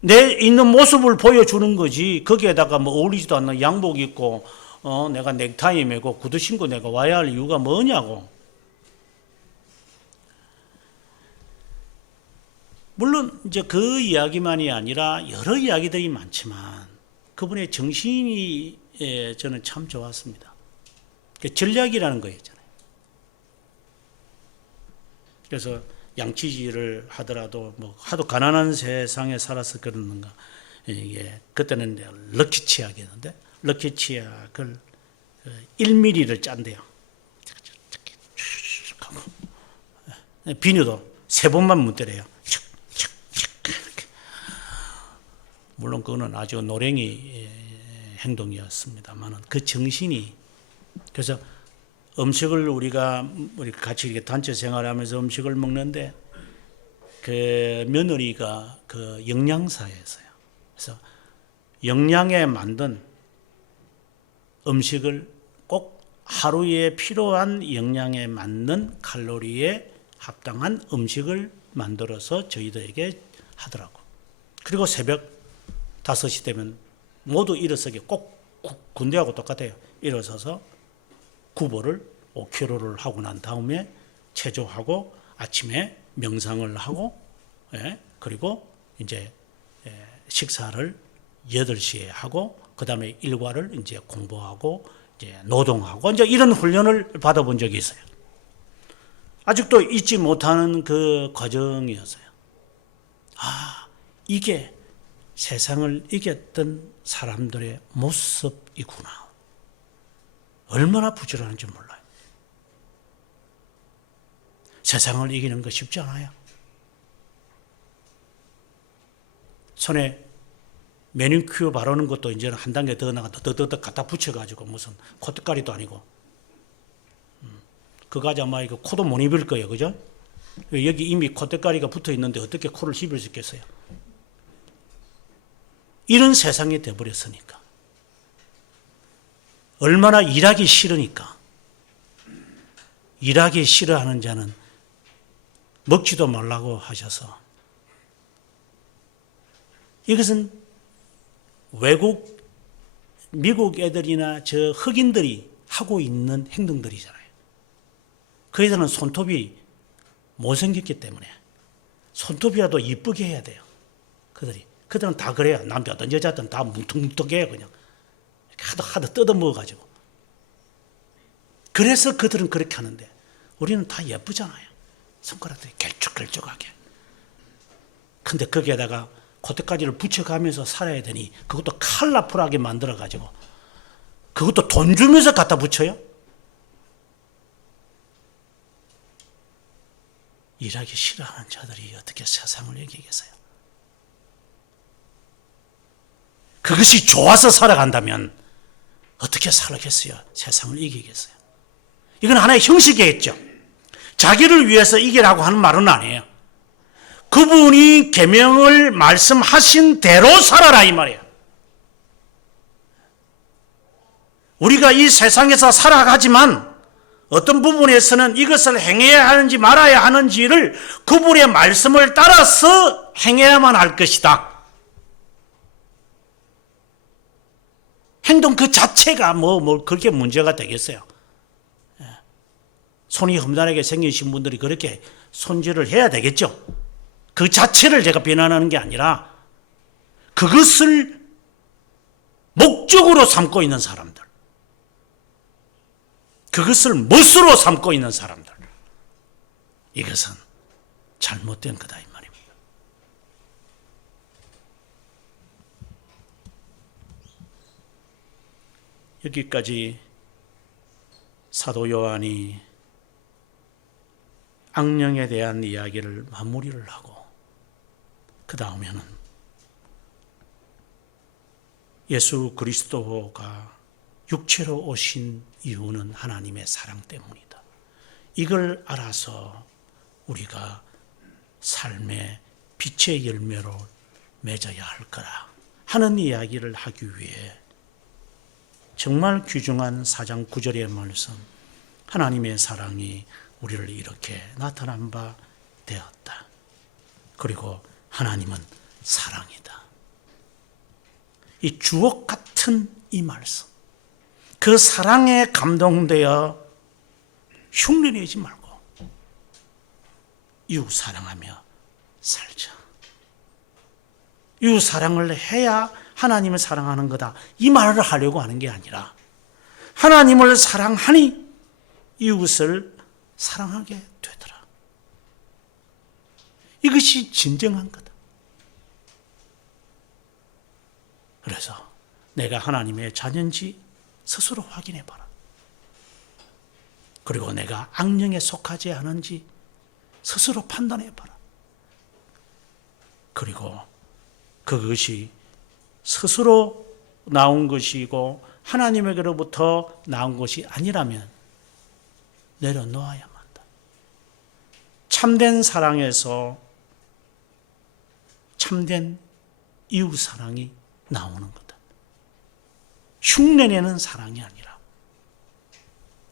내 있는 모습을 보여주는 거지. 거기에다가 뭐 어울리지도 않는 양복 입고 내가 넥타이 매고 구두 신고 내가 와야 할 이유가 뭐냐고. 물론 이제 그 이야기만이 아니라 여러 이야기들이 많지만 그분의 정신이 저는 참 좋았습니다. 전략이라는 거였잖아요. 그래서 양치질을 하더라도 뭐 하도 가난한 세상에 살아서 그러는가, 이게 그때는 럭키 치약이었는데 럭키 치약을 1mm를 짠대요. 비누도 3번만 문대래요. 물론 그거는 아주 노랭이 행동이었습니다만 그 정신이, 그래서 음식을 우리가 같이 이렇게 단체 생활하면서 음식을 먹는데 그 며느리가 그 영양사였어요. 그래서 영양에 만든 음식을 꼭 하루에 필요한 영양에 맞는 칼로리에 합당한 음식을 만들어서 저희들에게 하더라고. 그리고 새벽 5시 되면 모두 일어서게, 꼭 군대하고 똑같아요. 일어서서 구보를 5km를 하고 난 다음에 체조하고 아침에 명상을 하고, 그리고 이제 식사를 8시에 하고 그 다음에 일과를 이제 공부하고 이제 노동하고 이제 이런 훈련을 받아본 적이 있어요. 아직도 잊지 못하는 그 과정이었어요. 이게 세상을 이겼던 사람들의 모습이구나. 얼마나 부지런한지 몰라요. 세상을 이기는 거 쉽지 않아요. 손에 매니큐어 바르는 것도 이제는 한 단계 더 나가다 더더더 갖다 붙여가지고 무슨 코트가리도 아니고, 그거 하자 아마 이거 코도 못 입을 거예요, 그죠? 여기 이미 코트가리가 붙어 있는데 어떻게 코를 씹을 수 있겠어요? 이런 세상이 되어버렸으니까. 얼마나 일하기 싫으니까. 일하기 싫어하는 자는 먹지도 말라고 하셔서, 이것은 외국, 미국 애들이나 저 흑인들이 하고 있는 행동들이잖아요. 그 애들은 손톱이 못생겼기 때문에 손톱이라도 이쁘게 해야 돼요. 그들은 다 그래요. 남자든 여자든 다 뭉툭뭉툭해요. 그냥 하도 뜯어먹어가지고. 그래서 그들은 그렇게 하는데 우리는 다 예쁘잖아요. 손가락들이 길쭉길쭉하게. 근데 거기에다가 코트까지를 붙여가면서 살아야 되니 그것도 컬러풀하게 만들어가지고 그것도 돈 주면서 갖다 붙여요? 일하기 싫어하는 자들이 어떻게 세상을 이기겠어요? 그것이 좋아서 살아간다면 어떻게 살겠어요? 세상을 이기겠어요? 이건 하나의 형식이겠죠. 자기를 위해서 이기라고 하는 말은 아니에요. 그분이 계명을 말씀하신 대로 살아라 이 말이에요. 우리가 이 세상에서 살아가지만 어떤 부분에서는 이것을 행해야 하는지 말아야 하는지를 그분의 말씀을 따라서 행해야만 할 것이다. 행동 그 자체가 그렇게 문제가 되겠어요. 손이 험난하게 생기신 분들이 그렇게 손질을 해야 되겠죠. 그 자체를 제가 비난하는 게 아니라 그것을 목적으로 삼고 있는 사람들, 그것을 멋으로 삼고 있는 사람들, 이것은 잘못된 거다 이 말입니다. 여기까지 사도 요한이 악령에 대한 이야기를 마무리를 하고 그 다음에는 예수 그리스도가 육체로 오신 이유는 하나님의 사랑 때문이다. 이걸 알아서 우리가 삶의 빛의 열매로 맺어야 할 거라 하는 이야기를 하기 위해 정말 귀중한 4장 9절의 말씀, 하나님의 사랑이 우리를 이렇게 나타난 바 되었다. 그리고 하나님은 사랑이다. 이 주옥 같은 이 말씀, 그 사랑에 감동되어 흉내내지 말고 이웃 사랑하며 살자. 이웃 사랑을 해야 하나님을 사랑하는 거다, 이 말을 하려고 하는 게 아니라 하나님을 사랑하니 이웃을 사랑하게 되더라. 이것이 진정한 거다. 그래서 내가 하나님의 자녀인지 스스로 확인해 봐라. 그리고 내가 악령에 속하지 않은지 스스로 판단해 봐라. 그리고 그것이 스스로 나온 것이고 하나님에게로부터 나온 것이 아니라면 내려놓아야만 한다. 참된 사랑에서 참된 이웃 사랑이 나오는 거다. 흉내내는 사랑이 아니라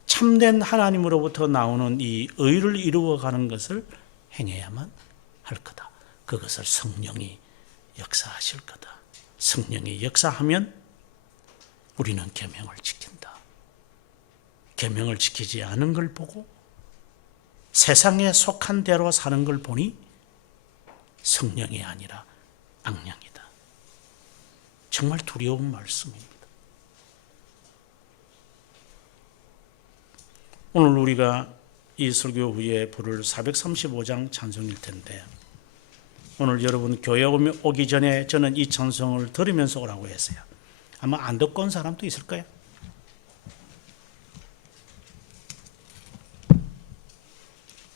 참된 하나님으로부터 나오는 이 의를 이루어가는 것을 행해야만 할 거다. 그것을 성령이 역사하실 거다. 성령이 역사하면 우리는 계명을 지킨다. 계명을 지키지 않은 걸 보고 세상에 속한 대로 사는 걸 보니 성령이 아니라 악령이다. 정말 두려운 말씀입니다. 오늘 우리가 이 설교 후에 부를 435장 찬송일 텐데, 오늘 여러분 교회 오기 전에 저는 이 찬송을 들으면서 오라고 했어요. 아마 안 듣고 온 사람도 있을 거예요.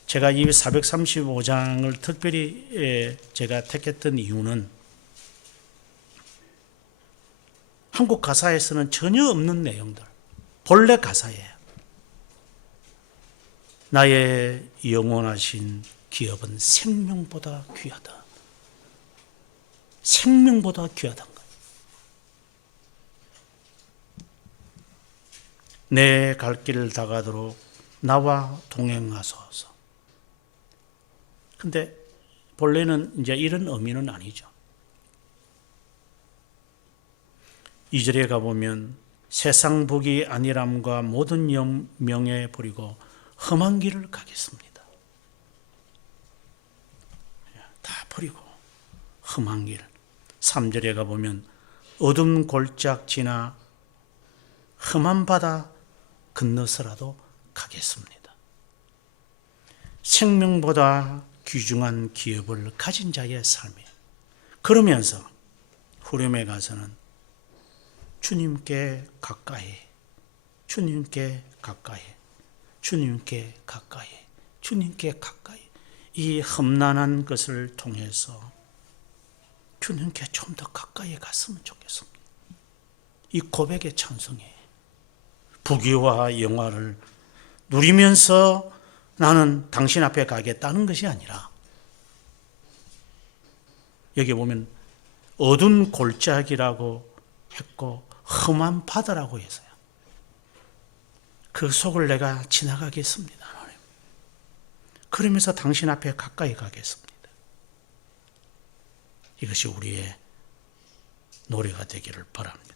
제가 이 435장을 특별히 제가 택했던 이유는 한국 가사에서는 전혀 없는 내용들, 본래 가사예요. 나의 영원하신 기업은 생명보다 귀하다. 생명보다 귀하다는 거예요. 내 갈 길을 다가도록 나와 동행하소서. 근데 본래는 이제 이런 의미는 아니죠. 2절에 가보면 세상 복이 안일함과 모든 명예 버리고 험한 길을 가겠습니다. 다 버리고 험한 길. 3절에 가보면 어둠 골짝 지나 험한 바다 건너서라도 가겠습니다. 생명보다 귀중한 기업을 가진 자의 삶이에요. 그러면서 후렴에 가서는 주님께 가까이, 주님께 가까이, 주님께 가까이, 주님께 가까이, 이 험난한 것을 통해서 주님께 좀 더 가까이 갔으면 좋겠습니다. 이 고백의 찬송이에요. 부귀와 영화를 누리면서 나는 당신 앞에 가겠다는 것이 아니라, 여기 보면 어두운 골짜기라고 했고 험한 바다라고 했어요. 그 속을 내가 지나가겠습니다, 하나님. 그러면서 당신 앞에 가까이 가겠습니다. 이것이 우리의 노래가 되기를 바랍니다.